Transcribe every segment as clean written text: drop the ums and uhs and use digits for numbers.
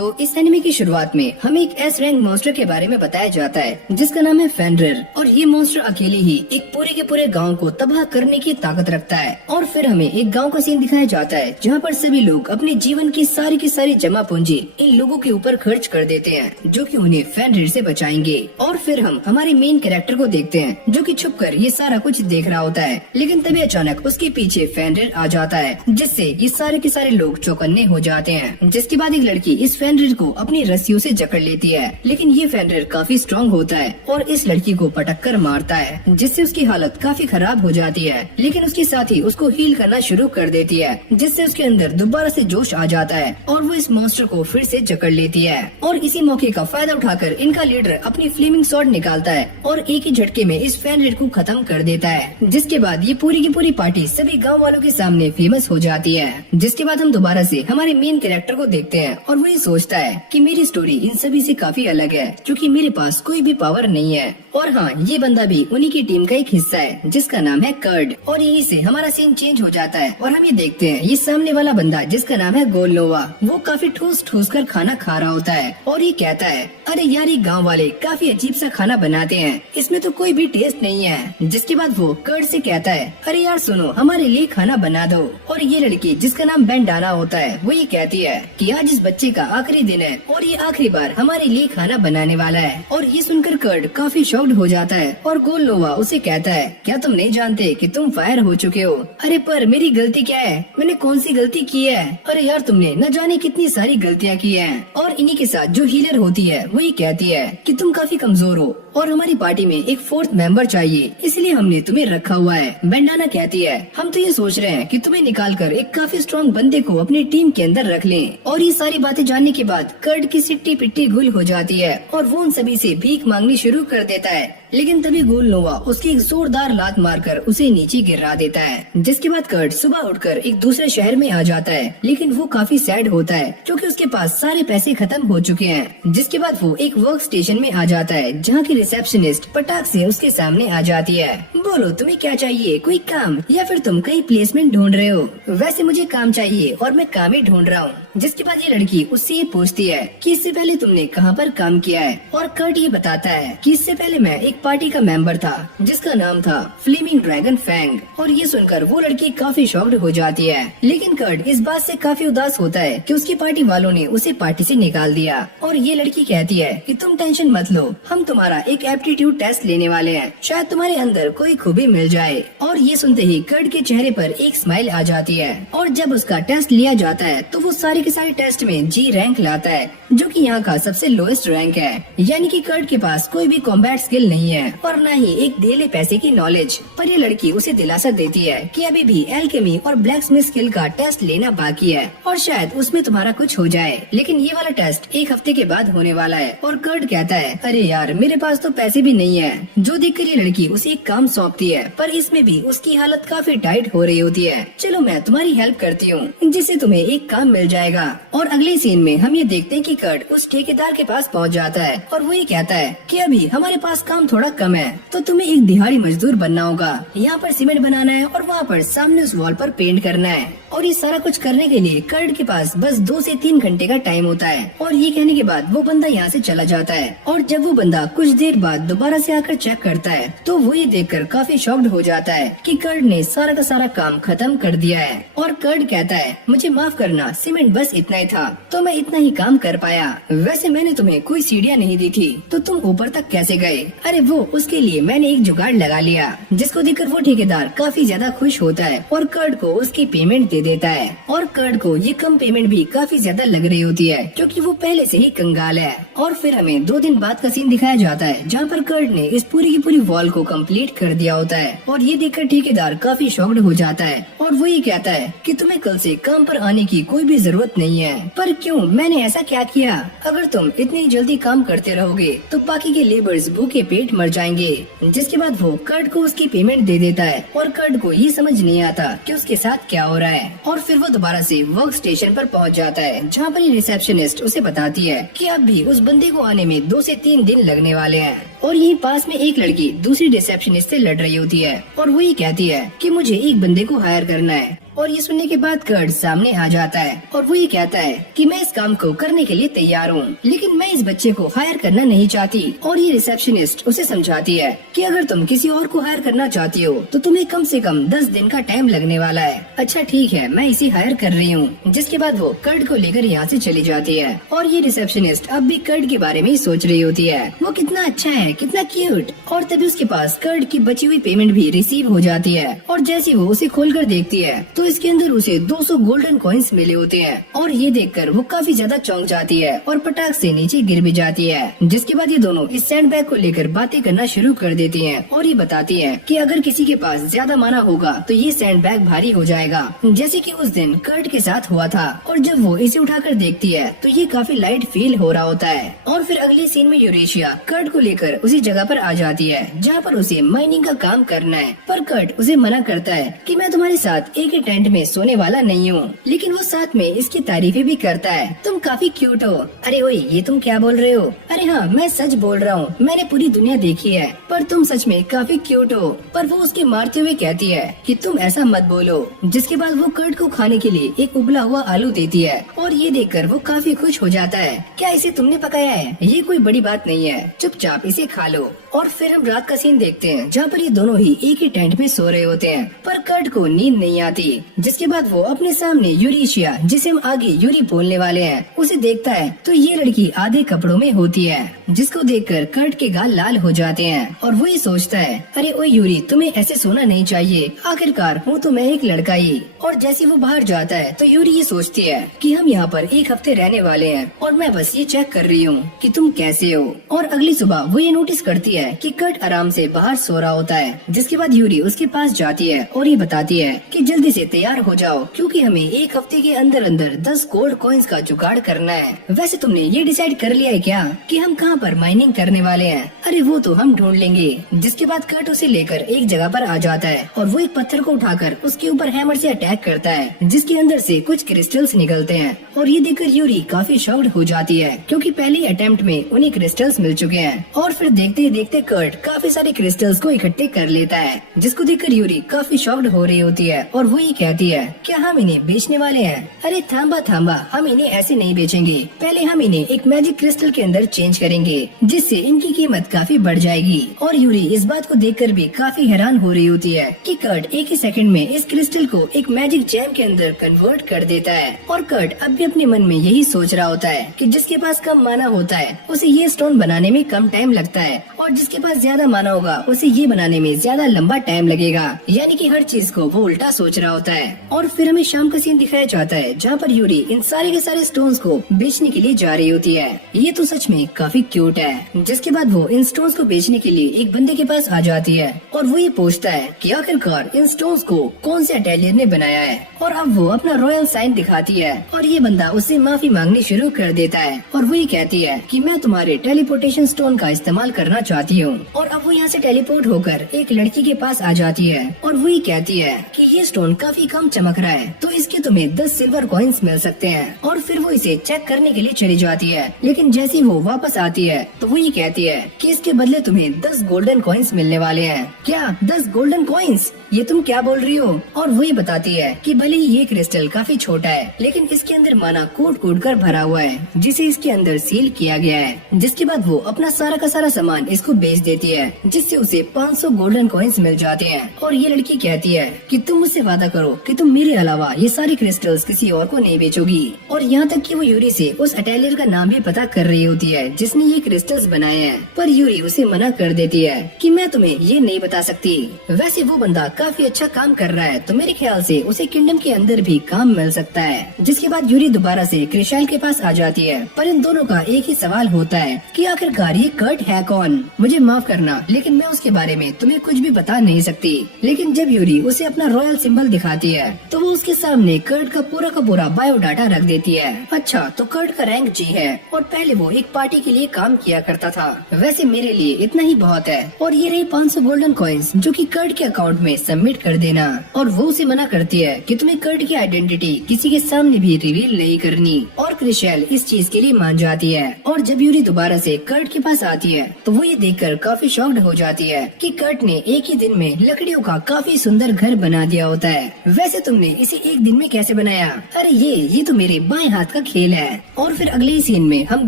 तो इस एनिमे की शुरुआत में हमें एक एस रैंक मॉन्स्टर के बारे में बताया जाता है जिसका नाम है फेनरिर। और ये मॉन्स्टर अकेले ही एक पूरे के पूरे गांव को तबाह करने की ताकत रखता है। और फिर हमें एक गांव का सीन दिखाया जाता है जहां पर सभी लोग अपने जीवन की सारी जमा पूंजी इन लोगों के ऊपर खर्च कर देते हैं जो कि उन्हें फेनरिर से बचाएंगे। और फिर हम हमारे मेन कैरेक्टर को देखते हैं जो कि छुपकर ये सारा कुछ देख रहा होता है, लेकिन तभी अचानक उसके पीछे फेनरिर आ जाता है जिससे ये सारे के सारे लोग चौकन्ने हो जाते हैं। जिसके बाद एक लड़की इस फेनरिर को अपनी रस्सियों से जकड़ लेती है, लेकिन ये फेनरिर काफी स्ट्रॉन्ग होता है और इस लड़की को पटक कर मारता है जिससे उसकी हालत काफी खराब हो जाती है। लेकिन उसके साथ ही उसको हील करना शुरू कर देती है जिससे उसके अंदर दोबारा से जोश आ जाता है और वो इस मॉन्स्टर को फिर से जकड़ लेती है। और इसी मौके का फायदा उठाकर इनका लीडर अपनी फ्लेमिंग स्वॉर्ड निकालता है और एक ही झटके में इस फेनरिर को खत्म कर देता है। जिसके बाद ये पूरी की पूरी पार्टी सभी गाँव वालों के सामने फेमस हो जाती है। जिसके बाद हम दोबारा से हमारे मेन कैरेक्टर को देखते हैं और वो ये सोचता है कि मेरी स्टोरी इन सभी से काफी अलग है क्योंकि मेरे पास कोई भी पावर नहीं है। और हाँ, ये बंदा भी उन्हीं की टीम का एक हिस्सा है जिसका नाम है कर्ड। और यहीं से हमारा सीन चेंज हो जाता है और हम ये देखते हैं ये सामने वाला बंदा जिसका नाम है गोलनोवा, वो काफी ठूस कर खाना खा रहा होता है और ये कहता है, अरे यार ये गाँव वाले काफी अजीब सा खाना बनाते हैं, इसमें तो कोई भी टेस्ट नहीं है। जिसके बाद वो कर्ड से कहता है, अरे यार सुनो, हमारे लिए खाना बना दो। और ये लड़की जिसका नाम बैंडाना होता है वो ये कहती है कि आज इस बच्चे का आखिरी दिन है और ये आखिरी बार हमारे लिए खाना बनाने वाला है। और ये सुनकर कर्ड काफी शॉक्ड हो जाता है और गोलनोवा उसे कहता है, क्या तुम नहीं जानते कि तुम फायर हो चुके हो? अरे पर मेरी गलती क्या है? मैंने कौन सी गलती की है? अरे यार तुमने न जाने कितनी सारी गलतियाँ की हैं। और इन्हीं के साथ जो हीलर होती है वो ये कहती है कि तुम काफी कमजोर हो और हमारी पार्टी में एक फोर्थ मेंबर चाहिए, इसलिए हमने तुम्हें रखा हुआ है। बैंडाना कहती है, हम तो ये सोच रहे हैं कि तुम्हें निकाल कर एक काफी स्ट्रॉन्ग बंदे को अपनी टीम के अंदर रख लें। और ये सारी बातें जानने के बाद कर्ड की सिट्टी पिट्टी गुल हो जाती है और वो उन सभी से भीख मांगनी शुरू कर देता है। लेकिन तभी गोलनोवा उसकी एक जोरदार लात मारकर उसे नीचे गिरा देता है। जिसके बाद कर्ड सुबह उठकर एक दूसरे शहर में आ जाता है, लेकिन वो काफी सैड होता है क्योंकि उसके पास सारे पैसे खत्म हो चुके हैं। जिसके बाद वो एक वर्क स्टेशन में आ जाता है जहाँ की रिसेप्शनिस्ट पटाख से उसके सामने आ जाती है। बोलो तुम्हें क्या चाहिए, कोई काम या फिर तुम कहीं प्लेसमेंट ढूंढ रहे हो? वैसे मुझे काम चाहिए और मैं काम ही ढूंढ रहा हूँ। जिसके बाद ये लड़की उससे ये पूछती है कि इससे पहले तुमने कहाँ पर काम किया है? और कर्ड ये बताता है कि इससे पहले मैं एक पार्टी का मेंबर था जिसका नाम था फ्लेमिंग ड्रैगन फैंग। और ये सुनकर वो लड़की काफी शॉक्ड हो जाती है, लेकिन कर्ड इस बात से काफी उदास होता है कि उसकी पार्टी वालों ने उसे पार्टी से निकाल दिया। और ये लड़की कहती है कि तुम टेंशन मत लो, हम तुम्हारा एक एप्टीट्यूड टेस्ट लेने वाले हैं, शायद तुम्हारे अंदर कोई खूबी मिल जाए। और ये सुनते ही कर्ड के चेहरे पर एक स्माइल आ जाती है। और जब उसका टेस्ट लिया जाता है तो वो सारे के सारे टेस्ट में जी रैंक लाता है जो कि यहाँ का सबसे लोएस्ट रैंक है। यानी कि कर्ड के पास कोई भी कॉम्बैट स्किल नहीं है और न ही एक डेले पैसे की नॉलेज। पर ये लड़की उसे दिलासा देती है कि अभी भी एल्केमी और ब्लैक स्मिथ स्किल का टेस्ट लेना बाकी है और शायद उसमें तुम्हारा कुछ हो जाए, लेकिन ये वाला टेस्ट एक हफ्ते के बाद होने वाला है। और कर्ड कहता है, अरे यार मेरे पास तो पैसे भी नहीं है। जो देखकर ये लड़की उसे एक काम सौंपती है, पर इसमें भी उसकी हालत काफी टाइट हो रही होती है। चलो मैं तुम्हारी हेल्प करती हूँ जिससे तुम्हें एक काम मिल जाएगा। और अगले सीन में हम ये देखते हैं कि कर्ड उस ठेकेदार के पास पहुँच जाता है और वो ये कहता है कि अभी हमारे पास काम थोड़ा कम है तो तुम्हें एक दिहाड़ी मजदूर बनना होगा। यहाँ पर सीमेंट बनाना है और वहाँ पर सामने उस वॉल पर पेंट करना है। और ये सारा कुछ करने के लिए कर्ड के पास बस 2 से 3 घंटे का टाइम होता है। और ये कहने के बाद वो बंदा यहाँ से चला जाता है। और जब वो बंदा कुछ देर बाद दोबारा से आकर चेक करता है तो वो ये देखकर काफी शॉक्ड हो जाता है कि कर्ड ने सारा का सारा काम खत्म कर दिया है। और कर्ड कहता है, मुझे माफ करना, सीमेंट बस इतना ही था तो मैं इतना ही काम कर पाया। वैसे मैंने तुम्हें कोई सीढ़ियाँ नहीं दी थी तो तुम ऊपर तक कैसे गए? अरे वो उसके लिए मैंने एक जुगाड़ लगा लिया। जिसको देखकर वो ठेकेदार काफी ज्यादा खुश होता है और कर्ड को उसकी पेमेंट दे देता है। और कर्ड को ये कम पेमेंट भी काफी ज्यादा लग रही होती है क्योंकि वो पहले से ही कंगाल है। और फिर हमें 2 दिन बाद का सीन दिखाया जाता है जहाँ पर कर्ड ने इस पूरी की पूरी वॉल को कंप्लीट कर दिया होता है। और ये देखकर ठेकेदार काफी शॉक्ड हो जाता है और वो ये कहता है कि तुम्हें कल से काम पर आने की कोई भी जरूरत नहीं है। पर क्यों, मैंने ऐसा क्या किया? अगर तुम इतनी जल्दी काम करते रहोगे तो बाकी के लेबर्स भूखे पेट मर जाएंगे। जिसके बाद वो कर्ड को उसकी पेमेंट दे देता है और कर्ड को ये समझ नहीं आता कि उसके साथ क्या हो रहा है। और फिर वो दोबारा से वर्क स्टेशन पर पहुंच जाता है जहाँ पर रिसेप्शनिस्ट उसे बताती है कि अब भी उस बंदे को आने में 2 से 3 दिन लगने वाले हैं। और यही पास में एक लड़की दूसरी रिसेप्शनिस्ट से लड़ रही होती है और वो ये कहती है कि मुझे एक बंदे को हायर करना है और ये सुनने के बाद कर्ट सामने आ जाता है और वो ये कहता है कि मैं इस काम को करने के लिए तैयार हूँ, लेकिन मैं इस बच्चे को हायर करना नहीं चाहती। और ये रिसेप्शनिस्ट उसे समझाती है कि अगर तुम किसी और को हायर करना चाहती हो तो तुम्हें कम से कम 10 दिन का टाइम लगने वाला है। अच्छा ठीक है, मैं इसे हायर कर रही हूँ। जिसके बाद वो कर्ट को लेकर यहाँ से चली जाती है और ये रिसेप्शनिस्ट अब भी कर्ट के बारे में ही सोच रही होती है, वो कितना अच्छा है, कितना क्यूट। और तभी उसके पास कर्ट की बची हुई पेमेंट भी रिसीव हो जाती है और जैसे वो उसे खोलकर देखती है तो इसके अंदर उसे 200 गोल्डन कॉइन्स मिले होते हैं। और ये देखकर वो काफी ज्यादा चौंक जाती है और पटाख से नीचे गिर भी जाती है। जिसके बाद ये दोनों इस सैंडबैग को लेकर बातें करना शुरू कर देती हैं और ये बताती है कि अगर किसी के पास ज्यादा माना होगा तो ये सैंडबैग भारी हो जाएगा, जैसे कि उस दिन कर्ट के साथ हुआ था। और जब वो इसे उठाकर देखती है तो ये काफी लाइट फील हो रहा होता है। और फिर अगले सीन में यूरेशिया कर्ट को लेकर उसी जगह पर आ जाती है जहाँ पर उसे माइनिंग का काम करना है, पर कर्ट उसे मना करता है कि मैं तुम्हारे साथ एक ही टेंट में सोने वाला नहीं हूँ। लेकिन वो साथ में इसकी तारीफें भी करता है, तुम काफी क्यूट हो। अरे ओए, ये तुम क्या बोल रहे हो? अरे हाँ, मैं सच बोल रहा हूँ, मैंने पूरी दुनिया देखी है, पर तुम सच में काफी क्यूट हो। पर वो उसके मारते हुए कहती है कि तुम ऐसा मत बोलो। जिसके बाद वो कर्ट को खाने के लिए एक उबला हुआ आलू देती है और ये देखकर वो काफी खुश हो जाता है। क्या इसे तुमने पकाया है? ये कोई बड़ी बात नहीं है, चुपचाप इसे खा लो। और फिर हम रात का सीन देखते हैं जहाँ पर ये दोनों ही एक ही टेंट में सो रहे होते हैं, पर कर्ट को नींद नहीं आती। जिसके बाद वो अपने सामने यूरेशिया, जिसे हम आगे यूरी बोलने वाले हैं, उसे देखता है तो ये लड़की आधे कपड़ों में होती है, जिसको देखकर कर्ट के गाल लाल हो जाते हैं और वो ये सोचता है, अरे ओ यूरी, तुम्हें ऐसे सोना नहीं चाहिए, आखिरकार हूँ तो मैं एक लड़का ही। और जैसे वो बाहर जाता है तो यूरी ये सोचती है कि हम यहाँ पर एक हफ्ते रहने वाले हैं और मैं बस ये चेक कर रही हूँ कि तुम कैसे हो। और अगली सुबह वो ये नोटिस करती है कि कर्ट आराम से बाहर सो रहा होता है। जिसके बाद यूरी उसके पास जाती है और ये बताती है कि जल्दी से तैयार हो जाओ क्योंकि हमें एक हफ्ते के अंदर अंदर 10 गोल्ड कॉइन्स का जुगाड़ करना है। वैसे तुमने ये डिसाइड कर लिया है क्या कि हम कहाँ पर माइनिंग करने वाले हैं? अरे वो तो हम ढूंढ लेंगे। जिसके बाद कर्ट उसे लेकर एक जगह पर आ जाता है और वो एक पत्थर को उठाकर उसके ऊपर हैमर से अटैक करता है, जिसके अंदर से कुछ क्रिस्टल्स निकलते हैं। और ये देखकर यूरी काफी शॉक्ड हो जाती है क्योंकि पहले अटेम्प्ट में उन्हें क्रिस्टल्स मिल चुके हैं। और फिर देखते ही देखते कर्ट काफी सारे क्रिस्टल्स को इकट्ठे कर लेता है, जिसको देखकर यूरी काफी शॉक्ड हो रही होती है और वो ये कहती है, क्या हम इन्हें बेचने वाले हैं? अरे थांबा थांबा, हम इन्हें ऐसे नहीं बेचेंगे, पहले हम इन्हें एक मैजिक क्रिस्टल के अंदर चेंज करेंगे जिससे इनकी कीमत काफी बढ़ जाएगी। और यूरी इस बात को देखकर भी काफी हैरान हो रही होती है कि कर्ट एक ही सेकंड में इस क्रिस्टल को एक मैजिक जैम के अंदर कन्वर्ट कर देता है। और कर्ट अब भी अपने मन में यही सोच रहा होता है कि जिसके पास कम माना होता है उसे ये स्टोन बनाने में कम टाइम लगता है और जिसके पास ज्यादा माना होगा उसे ये बनाने में ज्यादा लंबा टाइम लगेगा। यानी कि हर चीज को वो उल्टा सोच रहा होता है। और फिर हमें शाम का सीन दिखाया जाता है जहाँ पर यूरी इन सारे के सारे स्टोन्स को बेचने के लिए जा रही होती है। ये तो सच में काफी क्यूट है। जिसके बाद वो इन स्टोन्स को बेचने के लिए एक बंदे के पास आ जाती है और वो ये पूछता है कि आखिरकार इन स्टोन्स को कौन से अटेलियर ने बनाया है। और अब वो अपना रॉयल साइन दिखाती है और ये बंदा उससे माफी मांगनी शुरू कर देता है और वो ये कहती है कि मैं तुम्हारे टेलीपोर्टेशन स्टोन का इस्तेमाल करना चाहती हूँ। और अब वो यहाँ से टेलीपोर्ट होकर एक लड़की के पास आ जाती है और वो ये कहती है कि ये स्टोन काफी कम चमक रहा है तो इसके तुम्हें 10 सिल्वर कॉइन्स मिल सकते हैं। और फिर वो इसे चेक करने के लिए चली जाती है, लेकिन जैसे ही वो वापस आती है तो वो ये कहती है कि इसके बदले तुम्हें 10 गोल्डन कॉइन्स मिलने वाले हैं। क्या 10 गोल्डन कॉइन्स? ये तुम क्या बोल रही हो? और वो ये बताती है कि भले ही ये क्रिस्टल काफी छोटा है लेकिन इसके अंदर माना कूट कूट कर भरा हुआ है जिसे इसके अंदर सील किया गया है। जिसके बाद वो अपना सारा का सारा सामान इसको बेच देती है जिससे उसे 500 गोल्डन कॉइन्स मिल जाते हैं। और ये लड़की कहती है कि तुम मुझसे वादा करो कि तुम मेरे अलावा ये सारी क्रिस्टल्स किसी और को नहीं बेचोगी। और यहाँ तक कि वो यूरी से उस अटेलियर का नाम भी पता कर रही होती है जिसने ये क्रिस्टल्स बनाए हैं, पर यूरी उसे मना कर देती है कि मैं तुम्हें ये नहीं बता सकती। वैसे वो बंदा काफी अच्छा काम कर रहा है तो मेरे ख्याल से उसे किंगडम के अंदर भी काम मिल सकता है। जिसके बाद यूरी दोबारा से क्रिशाइल के पास आ जाती है, पर इन दोनों का एक ही सवाल होता है कि आखिरकार ये कर्ट है कौन? मुझे माफ करना लेकिन मैं उसके बारे में तुम्हें कुछ भी बता नहीं सकती। लेकिन जब यूरी उसे अपना रॉयल सिंबल दिखाती है तो वो उसके सामने कर्ट का पूरा बायोडाटा रख देती है। अच्छा, तो कर्ट का रैंक जी है और पहले वो एक पार्टी के लिए काम किया करता था। वैसे मेरे लिए इतना ही बहुत है। और ये रही 500 गोल्डन कॉइन्स जो कि कर्ट के अकाउंट में सबमिट कर देना। और वो उसे मना करती है कि तुम्हें कर्ट की आइडेंटिटी किसी के सामने भी रिवील नहीं करनी। और क्रिशेल इस चीज के लिए मान जाती है। और जब यूरी दोबारा से कर्ट के पास आती है तो वो ये देखकर काफी शॉक्ड हो जाती है कि कर्ट ने एक ही दिन में लकड़ियों का काफी सुंदर घर बना दिया होता है। वैसे तुमने इसे एक दिन में कैसे बनाया? अरे ये तो मेरे बाएं हाथ का खेल है। और फिर अगले ही सीन में हम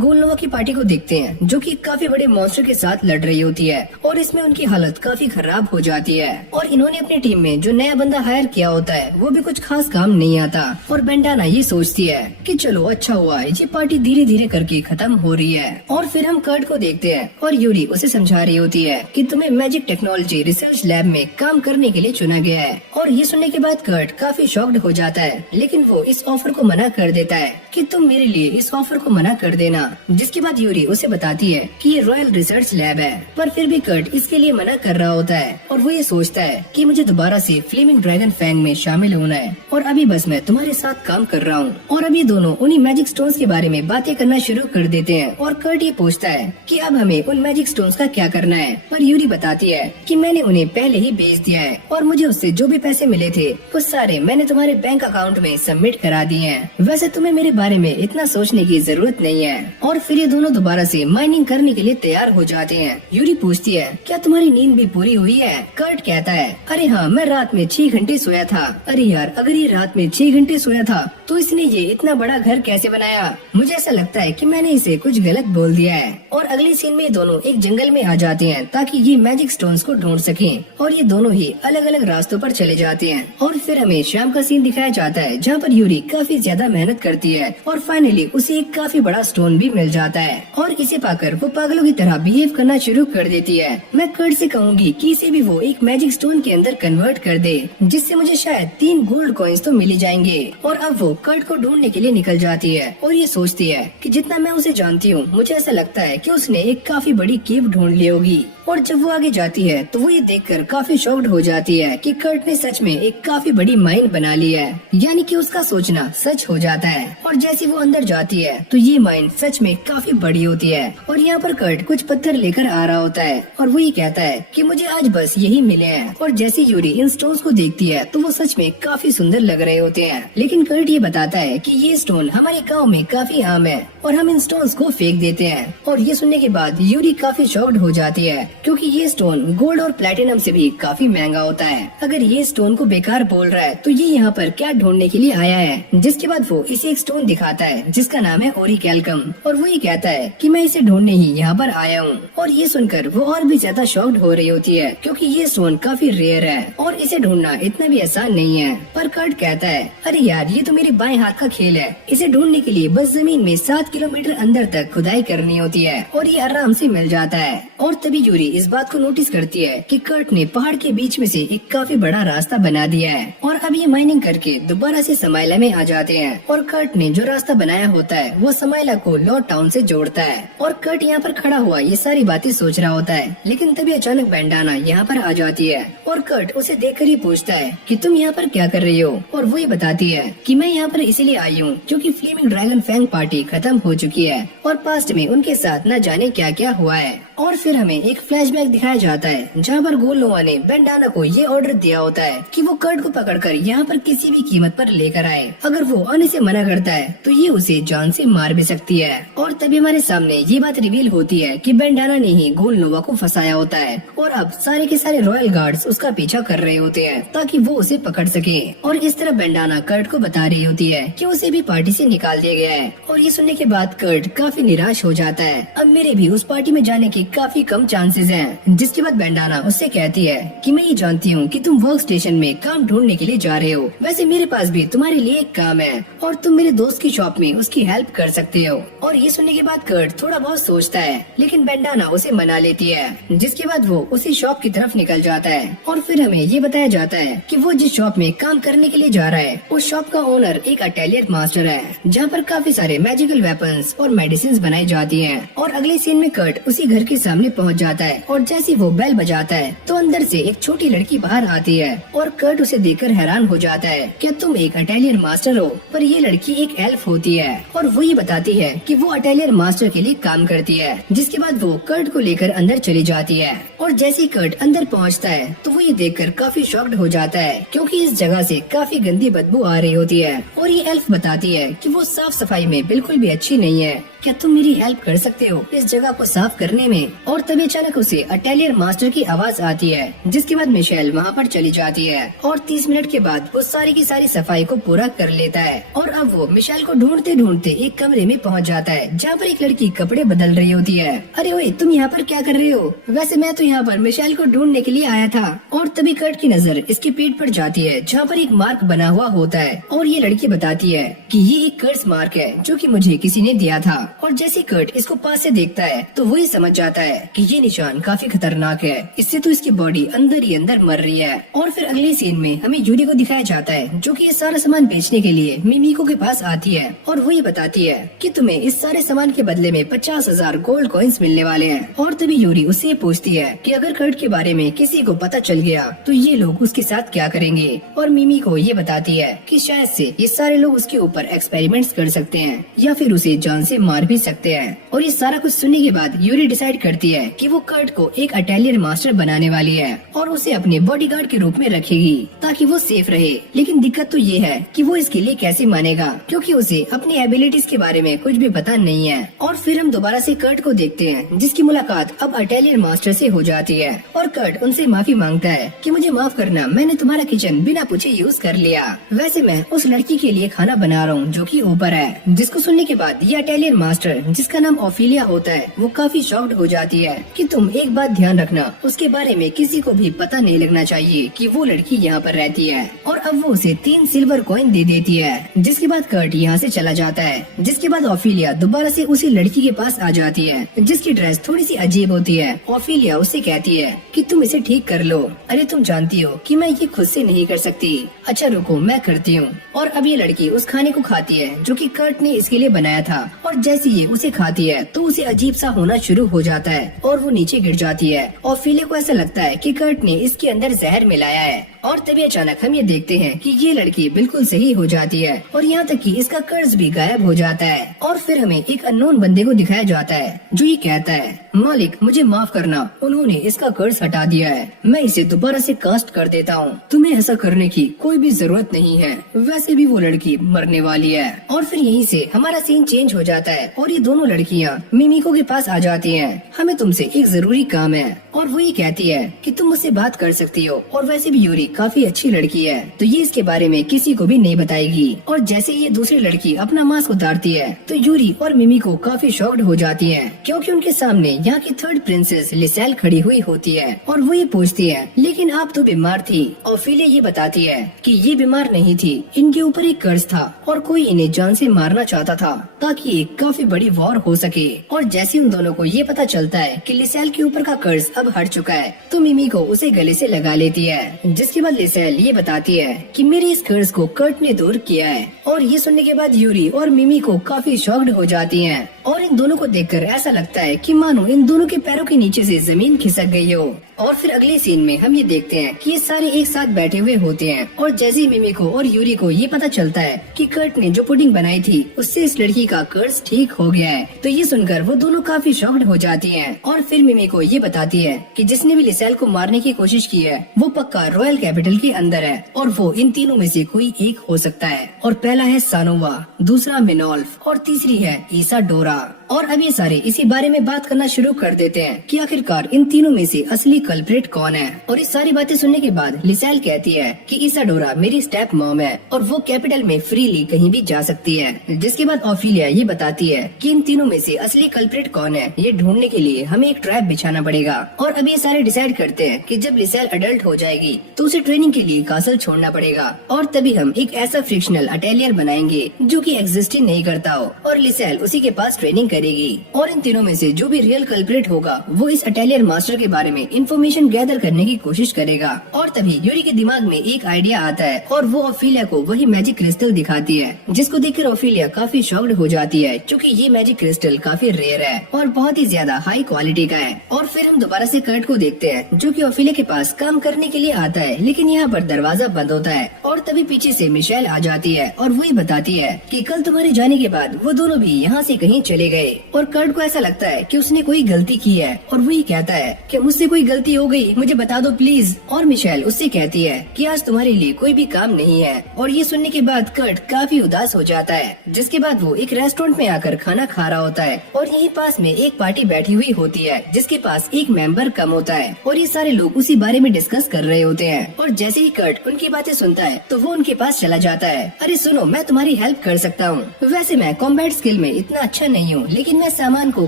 गोलनोवा की पार्टी को देखते हैं, जो कि काफी बड़े मॉन्स्टर के साथ लड़ रही होती है और इसमें उनकी हालत काफी खराब हो जाती है। और इन्होंने अपनी टीम में जो नया बंदा हायर किया होता है वो भी कुछ खास काम नहीं आता। और बेंडाना ये सोचती है कि चलो अच्छा हुआ ये पार्टी धीरे धीरे करके खत्म हो रही है। और फिर हम कर्ट को देखते हैं और यूरी उसे समझा रही होती है कि तुम्हें मैजिक टेक्नोलॉजी रिसर्च लैब में काम करने के लिए चुना गया है। और ये सुनने के बाद कर्ट काफी शॉक्ड हो जाता है, लेकिन वो इस ऑफर को मना कर देता है कि तुम मेरे लिए इस ऑफर को मना कर देना। जिसके बाद यूरी उसे बताती है कि ये रॉयल रिसर्च लैब है, पर फिर भी कर्ट इसके लिए मना कर रहा होता है। और वो ये सोचता है कि मुझे दोबारा से फ्लेमिंग ड्रैगन फैंग में शामिल होना है और अभी बस मैं तुम्हारे साथ काम कर रहा हूँ। और अभी दोनों उन्हीं मैजिक स्टोन्स के बारे में बातें करना शुरू कर देते हैं। और कर्ट ये पूछता है कि अब हमें उन मैजिक स्टोन्स का क्या करना है, पर यूरी बताती है कि मैंने उन्हें पहले ही बेच दिया है और मुझे उससे जो भी पैसे मिले थे वो सारे मैंने तुम्हारे बैंक अकाउंट में सबमिट करा दिए हैं। वैसे तुम्हें मेरे बारे में इतना सोचने की जरूरत नहीं है। और फिर ये दोनों दोबारा से माइनिंग करने के लिए तैयार हो जाते हैं। यूरी पूछती है क्या तुम्हारी नींद भी पूरी हुई है? कर्ट कहता है अरे हाँ, मैं रात में 6 घंटे सोया था। अरे यार, अगर ये रात में 6 घंटे सोया था तो इसने ये इतना बड़ा घर कैसे बनाया? मुझे ऐसा लगता है कि मैंने इसे कुछ गलत बोल दिया है। और अगली सीन में दोनों एक जंगल में आ जाते हैं ताकि ये मैजिक स्टोन्स को ढूंढ सकें। और ये दोनों ही अलग अलग रास्तों पर चले जाते हैं। और फिर हमें शाम का सीन दिखाया जाता है जहाँ पर यूरी काफी ज्यादा मेहनत करती है और फाइनली उसे एक काफी बड़ा स्टोन भी मिल जाता है। और इसे पाकर वो पागलों की तरह बिहेव करना शुरू कर देती है। मैं कर्ट से कहूंगी कि इसे भी वो एक मैजिक स्टोन के अंदर कन्वर्ट कर दे, जिससे मुझे शायद 3 गोल्ड कॉइन्स तो मिल ही जाएंगे। और अब वो कर्ट को ढूंढने के लिए निकल जाती है और ये सोचती है कि जितना मैं उसे जानती हूँ मुझे ऐसा लगता है कि उसने एक काफी बड़ी केव ढूंढ ली होगी। और जब वो आगे जाती है तो वो ये देखकर काफी शॉक्ड हो जाती है कि कर्ट ने सच में एक काफी बड़ी माइन बना ली है, यानी कि उसका सोचना सच हो जाता है। और जैसे वो अंदर जाती है तो ये माइन सच में काफी बड़ी होती है। और यहाँ पर कर्ट कुछ पत्थर लेकर आ रहा होता है और वो ये कहता है कि मुझे आज बस यही मिले हैं। और जैसे यूरी इन स्टोन्स को देखती है तो वो सच में काफी सुंदर लग रहे होते हैं, लेकिन कर्ट ये बताता है कि ये स्टोन हमारे गाँव में काफी आम है और हम इन स्टोन्स को फेंक देते हैं। और ये सुनने के बाद यूरी काफी शॉक्ड हो जाती है, क्योंकि ये स्टोन गोल्ड और प्लेटिनम से भी काफी महंगा होता है। अगर ये स्टोन को बेकार बोल रहा है तो ये यहाँ पर क्या ढूंढने के लिए आया है? जिसके बाद वो इसे एक स्टोन दिखाता है जिसका नाम है ओरिकैल्कम। और वो ये कहता है कि मैं इसे ढूंढने ही यहाँ पर आया हूँ। और ये सुनकर वो और भी ज्यादा शॉक्ड हो रही होती है, क्योंकि ये स्टोन काफी रेयर है और इसे ढूंढना इतना भी आसान नहीं है। पर कर्ट कहता है अरे यार, ये तो मेरे बाएं हाथ का खेल है। इसे ढूंढने के लिए बस जमीन में 7 किलोमीटर अंदर तक खुदाई करनी होती है और ये आराम से मिल जाता है। और तभी यूरी इस बात को नोटिस करती है कि कर्ट ने पहाड़ के बीच में से एक काफी बड़ा रास्ता बना दिया है। और अब ये माइनिंग करके दोबारा से समाइला में आ जाते हैं। और कर्ट ने जो रास्ता बनाया होता है वो समाइला को लॉर्ड टाउन से जोड़ता है। और कर्ट यहाँ पर खड़ा हुआ ये सारी बातें सोच रहा होता है, लेकिन तभी अचानक बेंडाना यहाँ पर आ जाती है और कर्ट उसे देखकर ही पूछता है कि तुम यहाँ पर क्या कर रही हो? और वो ये बताती है कि मैं यहाँ पर इसीलिए आई हूँ क्योंकि फ्लेमिंग ड्रैगन फैंग पार्टी खत्म हो चुकी है और पास्ट में उनके साथ न जाने क्या क्या हुआ है। और फिर हमें एक फ्लैशबैक दिखाया जाता है जहाँ पर गोलनोवा ने बेंडाना को ये ऑर्डर दिया होता है कि वो कर्ट को पकड़कर यहाँ पर किसी भी कीमत पर लेकर आए। अगर वो आने से मना करता है तो ये उसे जान से मार भी सकती है। और तभी हमारे सामने ये बात रिवील होती है कि बेंडाना ने ही गोलनोवा को फंसाया होता है और अब सारे के सारे रॉयल गार्ड्स उसका पीछा कर रहे होते हैं ताकि वो उसे पकड़ सके। और इस तरह बेंडाना कर्ट को बता रही होती है कि उसे भी पार्टी से निकाल दिया गया है। और ये सुनने के बाद कर्ट काफी निराश हो जाता है। अब मेरे भी उस पार्टी में जाने की काफी कम चांसेस हैं। जिसके बाद बेंडाना उससे कहती है कि मैं ये जानती हूँ कि तुम वर्क स्टेशन में काम ढूंढने के लिए जा रहे हो, वैसे मेरे पास भी तुम्हारे लिए एक काम है और तुम मेरे दोस्त की शॉप में उसकी हेल्प कर सकते हो। और ये सुनने के बाद कर्ट थोड़ा बहुत सोचता है, लेकिन बेंडाना उसे मना लेती है। जिसके बाद वो उसी शॉप की तरफ निकल जाता है। और फिर हमें ये बताया जाता है कि वो जिस शॉप में काम करने के लिए जा रहा है उस शॉप का ओनर एक अटेलियर मास्टर है जहाँ पर काफी सारे मैजिकल वेपन्स और मेडिसिन बनाई जाती हैं। और अगले सीन में कर्ट उसी घर के सामने पहुँच जाता है और जैसे वो बेल बजाता है तो अंदर से एक छोटी लड़की बाहर आती है और कर्ट उसे देखकर हैरान हो जाता है। क्या तुम एक इटालियन मास्टर हो? पर ये लड़की एक एल्फ होती है और वो ये बताती है कि वो इटालियन मास्टर के लिए काम करती है। जिसके बाद वो कर्ट को लेकर अंदर चली जाती है और जैसे ही कर्ट अंदर पहुंचता है तो वो ये देखकर काफी शॉक्ड हो जाता है, क्योंकि इस जगह से काफी गंदी बदबू आ रही होती है। और ये एल्फ बताती है कि वो साफ सफाई में बिल्कुल भी अच्छी नहीं है। क्या तुम मेरी हेल्प कर सकते हो इस जगह को साफ करने में? और तभी अचानक उसे इटालियन मास्टर की आवाज आती है, जिसके बाद मिशेल वहाँ पर चली जाती है और 30 मिनट के बाद वो सारी की सारी सफाई को पूरा कर लेता है। और अब वो मिशेल को ढूंढते ढूंढते एक कमरे में पहुँच जाता है, जहाँ पर एक लड़की कपड़े बदल रही होती है। अरे ओए, तुम यहाँ पर क्या कर रहे हो? वैसे मैं तो यहाँ पर मिशेल को ढूंढने के लिए आया था। और तभी कर्ट की नजर इसके पेट पर जाती है, जहाँ पर एक मार्क बना हुआ होता है। और ये लड़की बताती है कि ये एक कर्स मार्क है जो कि मुझे किसी ने दिया था। और जैसे कर्ट इसको पास से देखता है तो वही समझ जाता है कि ये निशान काफी खतरनाक है, इससे तो इसकी बॉडी अंदर ही अंदर मर रही है। और फिर अगले सीन में हमें यूरी को दिखाया जाता है, जो कि ये सारा सामान बेचने के लिए मिमीको के पास आती है और वो ये बताती है कि तुम्हें इस सारे सामान के बदले में 50,000 गोल्ड कॉइन्स मिलने वाले हैं। और तभी यूरी उससे पूछती है कि अगर कर्ट के बारे में किसी को पता चल गया तो ये लोग उसके साथ क्या करेंगे। और मिमीको ये बताती है कि शायद से ये सारे लोग उसके ऊपर एक्सपेरिमेंट्स कर सकते हैं या फिर उसे जान से मार भी सकते हैं। और ये सारा कुछ सुनने के बाद यूरी डिसाइड करती है कि वो कर्ट को एक इटालियन मास्टर बनाने वाली है और उसे अपने बॉडीगार्ड के रूप में रखेगी ताकि वो सेफ रहे। लेकिन दिक्कत तो ये है कि वो इसके लिए कैसे मानेगा, क्योंकि उसे अपनी एबिलिटीज के बारे में कुछ भी पता नहीं है। और फिर हम दोबारा से कर्ट को देखते हैं, जिसकी मुलाकात अब इटालियन मास्टर से हो जाती है और कर्ट उनसे माफी मांगता है कि मुझे माफ करना, मैंने तुम्हारा किचन बिना पूछे यूज कर लिया। वैसे मैं उस लड़की के लिए खाना बना रहा हूँ जो कि ऊपर है। जिसको सुनने के बाद ये इटालियन मास्टर, जिसका नाम ओफिलिया होता है, वो काफी शॉक्ड हो जाती है कि तुम एक बात ध्यान रखना, उसके बारे में किसी को भी पता नहीं लगना चाहिए कि वो लड़की यहाँ पर रहती है। और अब वो उसे 3 सिल्वर कॉइन दे देती है। जिसके बाद कर्ट यहाँ से चला जाता है। जिसके बाद ओफिलिया दोबारा से उसी लड़की के पास आ जाती है, जिसकी ड्रेस थोड़ी सी अजीब होती है। ओफिलिया उससे कहती है कि तुम इसे ठीक कर लो। अरे तुम जानती हो कि मैं ये खुद से नहीं कर सकती। अच्छा रुको, मैं करती हूँ। और अब ये लड़की उस खाने को खाती है जो कि कर्ट ने इसके लिए बनाया था। और जैसे ये उसे खाती है तो उसे अजीब सा होना शुरू हो जाता है और वो नीचे गिर जाती है। और ओफिलिया को ऐसा लगता है कि कर्ट ने इसके अंदर जहर मिलाया है। और तभी अचानक हम ये देखते हैं कि ये लड़की बिल्कुल सही हो जाती है और यहाँ तक कि इसका कर्ज भी गायब हो जाता है। और फिर हमें एक अननोन बंदे को दिखाया जाता है जो ये कहता है, मालिक मुझे माफ करना, उन्होंने इसका कर्ज हटा दिया है, मैं इसे दोबारा से कास्ट कर देता हूँ, तुम्हें ऐसा करने की कोई भी जरूरत नहीं है, वैसे भी वो लड़की मरने वाली है। और फिर यहीं से हमारा सीन चेंज हो जाता है और ये दोनों लड़कियाँ मिमीको के पास आ जाती हैं। हमें तुमसे एक जरूरी काम है। और वो ये कहती है कि तुम मुझसे बात कर सकती हो और वैसे भी यूरी काफी अच्छी लड़की है, तो ये इसके बारे में किसी को भी नहीं बताएगी। और जैसे ये दूसरी लड़की अपना मास्क उतारती है तो यूरी और मिमीको काफी शॉक्ड हो जाती है, क्योंकि उनके सामने यहाँ की थर्ड प्रिंसेस लिसेल खड़ी हुई होती है। और वो ये पूछती है, लेकिन आप तो बीमार थी। ओफिलिया ये बताती है कि ये बीमार नहीं थी, इनके ऊपर एक कर्ज था और कोई इन्हें जान से मारना चाहता था ताकि एक काफी बड़ी वॉर हो सके। और जैसे उन दोनों को ये पता चलता है कि लिसेल के ऊपर का कर्ज अब हट चुका है तो मिमीको उसे गले से लगा लेती है। जिसके बाद लिसेल ये बताती है कि मेरे इस कर्ज को कर्ट ने दूर किया है। और ये सुनने के बाद यूरी और मिमीको काफी शॉक्ड हो जाती हैं और इन दोनों को देखकर ऐसा लगता है कि मानो इन दोनों के पैरों के नीचे से जमीन खिसक गई हो। और फिर अगले सीन में हम ये देखते हैं कि ये सारे एक साथ बैठे हुए होते हैं और जैसे ही मिमीको और यूरी को ये पता चलता है कि कर्ट ने जो पुडिंग बनाई थी उससे इस लड़की का कर्ज ठीक हो गया है, तो ये सुनकर वो दोनों काफी शॉक्ड हो जाती हैं। और फिर मिमीको ये बताती है कि जिसने भी लिसेल को मारने की कोशिश की है वो पक्का रॉयल कैपिटल के अंदर है और वो इन तीनों में से कोई एक हो सकता है। और पहला है सानोवा, दूसरा मिनोल्फ और तीसरी है ईसाडोरा। और अब ये सारे इसी बारे में बात करना शुरू कर देते हैं कि आखिरकार इन तीनों में से असली कल्प्रिट कौन है। और ये सारी बातें सुनने के बाद लिसेल कहती है कि ईसाडोरा मेरी स्टेप मॉम है और वो कैपिटल में फ्रीली कहीं भी जा सकती है। जिसके बाद ओफिलिया ये बताती है कि इन तीनों में से असली कल्प्रिट कौन है ये ढूंढने के लिए हमें एक ट्रैप बिछाना पड़ेगा। और अब ये सारे डिसाइड करते हैं कि जब लिसेल अडल्ट हो जाएगी तो उसे ट्रेनिंग के लिए कासल छोड़ना पड़ेगा और तभी हम एक ऐसा फ्रिक्शनल अटेलियर बनाएंगे जो कि एग्जिस्ट ही नहीं करता हो और लिसेल उसी के पास ट्रेनिंग करेगी और इन तीनों में से जो भी रियल कल्प्रिट होगा वो इस अटेलियर मास्टर के बारे में इंफॉर्मेशन गैदर करने की कोशिश करेगा। और तभी यूरी के दिमाग में एक आइडिया आता है और वो ओफिलिया को वही मैजिक क्रिस्टल दिखाती है, जिसको देखकर ओफिलिया काफी शॉक्ड हो जाती है क्योंकि ये मैजिक क्रिस्टल काफी रेयर है और बहुत ही ज्यादा हाई क्वालिटी का है। और फिर हम दोबारा से कर्ट को देखते हैं जो कि ओफिलिया के पास काम करने के लिए आता है, लेकिन यहाँ पर दरवाजा बंद होता है और तभी पीछे से मिशेल आ जाती है और वही बताती है कि कल तुम्हारे जाने के बाद वो दोनों भी यहाँ से कहीं चले गए। और कर्ट को ऐसा लगता है कि उसने कोई गलती की है और वही कहता है कि मुझसे कोई गलती हो गई, मुझे बता दो प्लीज। और मिशेल उससे कहती है कि आज तुम्हारे लिए कोई भी काम नहीं है। और ये सुनने के बाद कर्ट काफी उदास हो जाता है, जिसके बाद वो एक रेस्टोरेंट में आकर खाना खा रहा होता है और यहीं पास में एक पार्टी बैठी हुई होती है जिसके पास एक मेंबर कम होता है और ये सारे लोग उसी बारे में डिस्कस कर रहे होते हैं। और जैसे ही कर्ट उनकी बातें सुनता है तो वो उनके पास चला जाता है। अरे सुनो, मैं तुम्हारी हेल्प कर सकता हूँ। वैसे मैं कॉम्बैट स्किल में इतना अच्छा नहीं हूँ, लेकिन मैं सामान को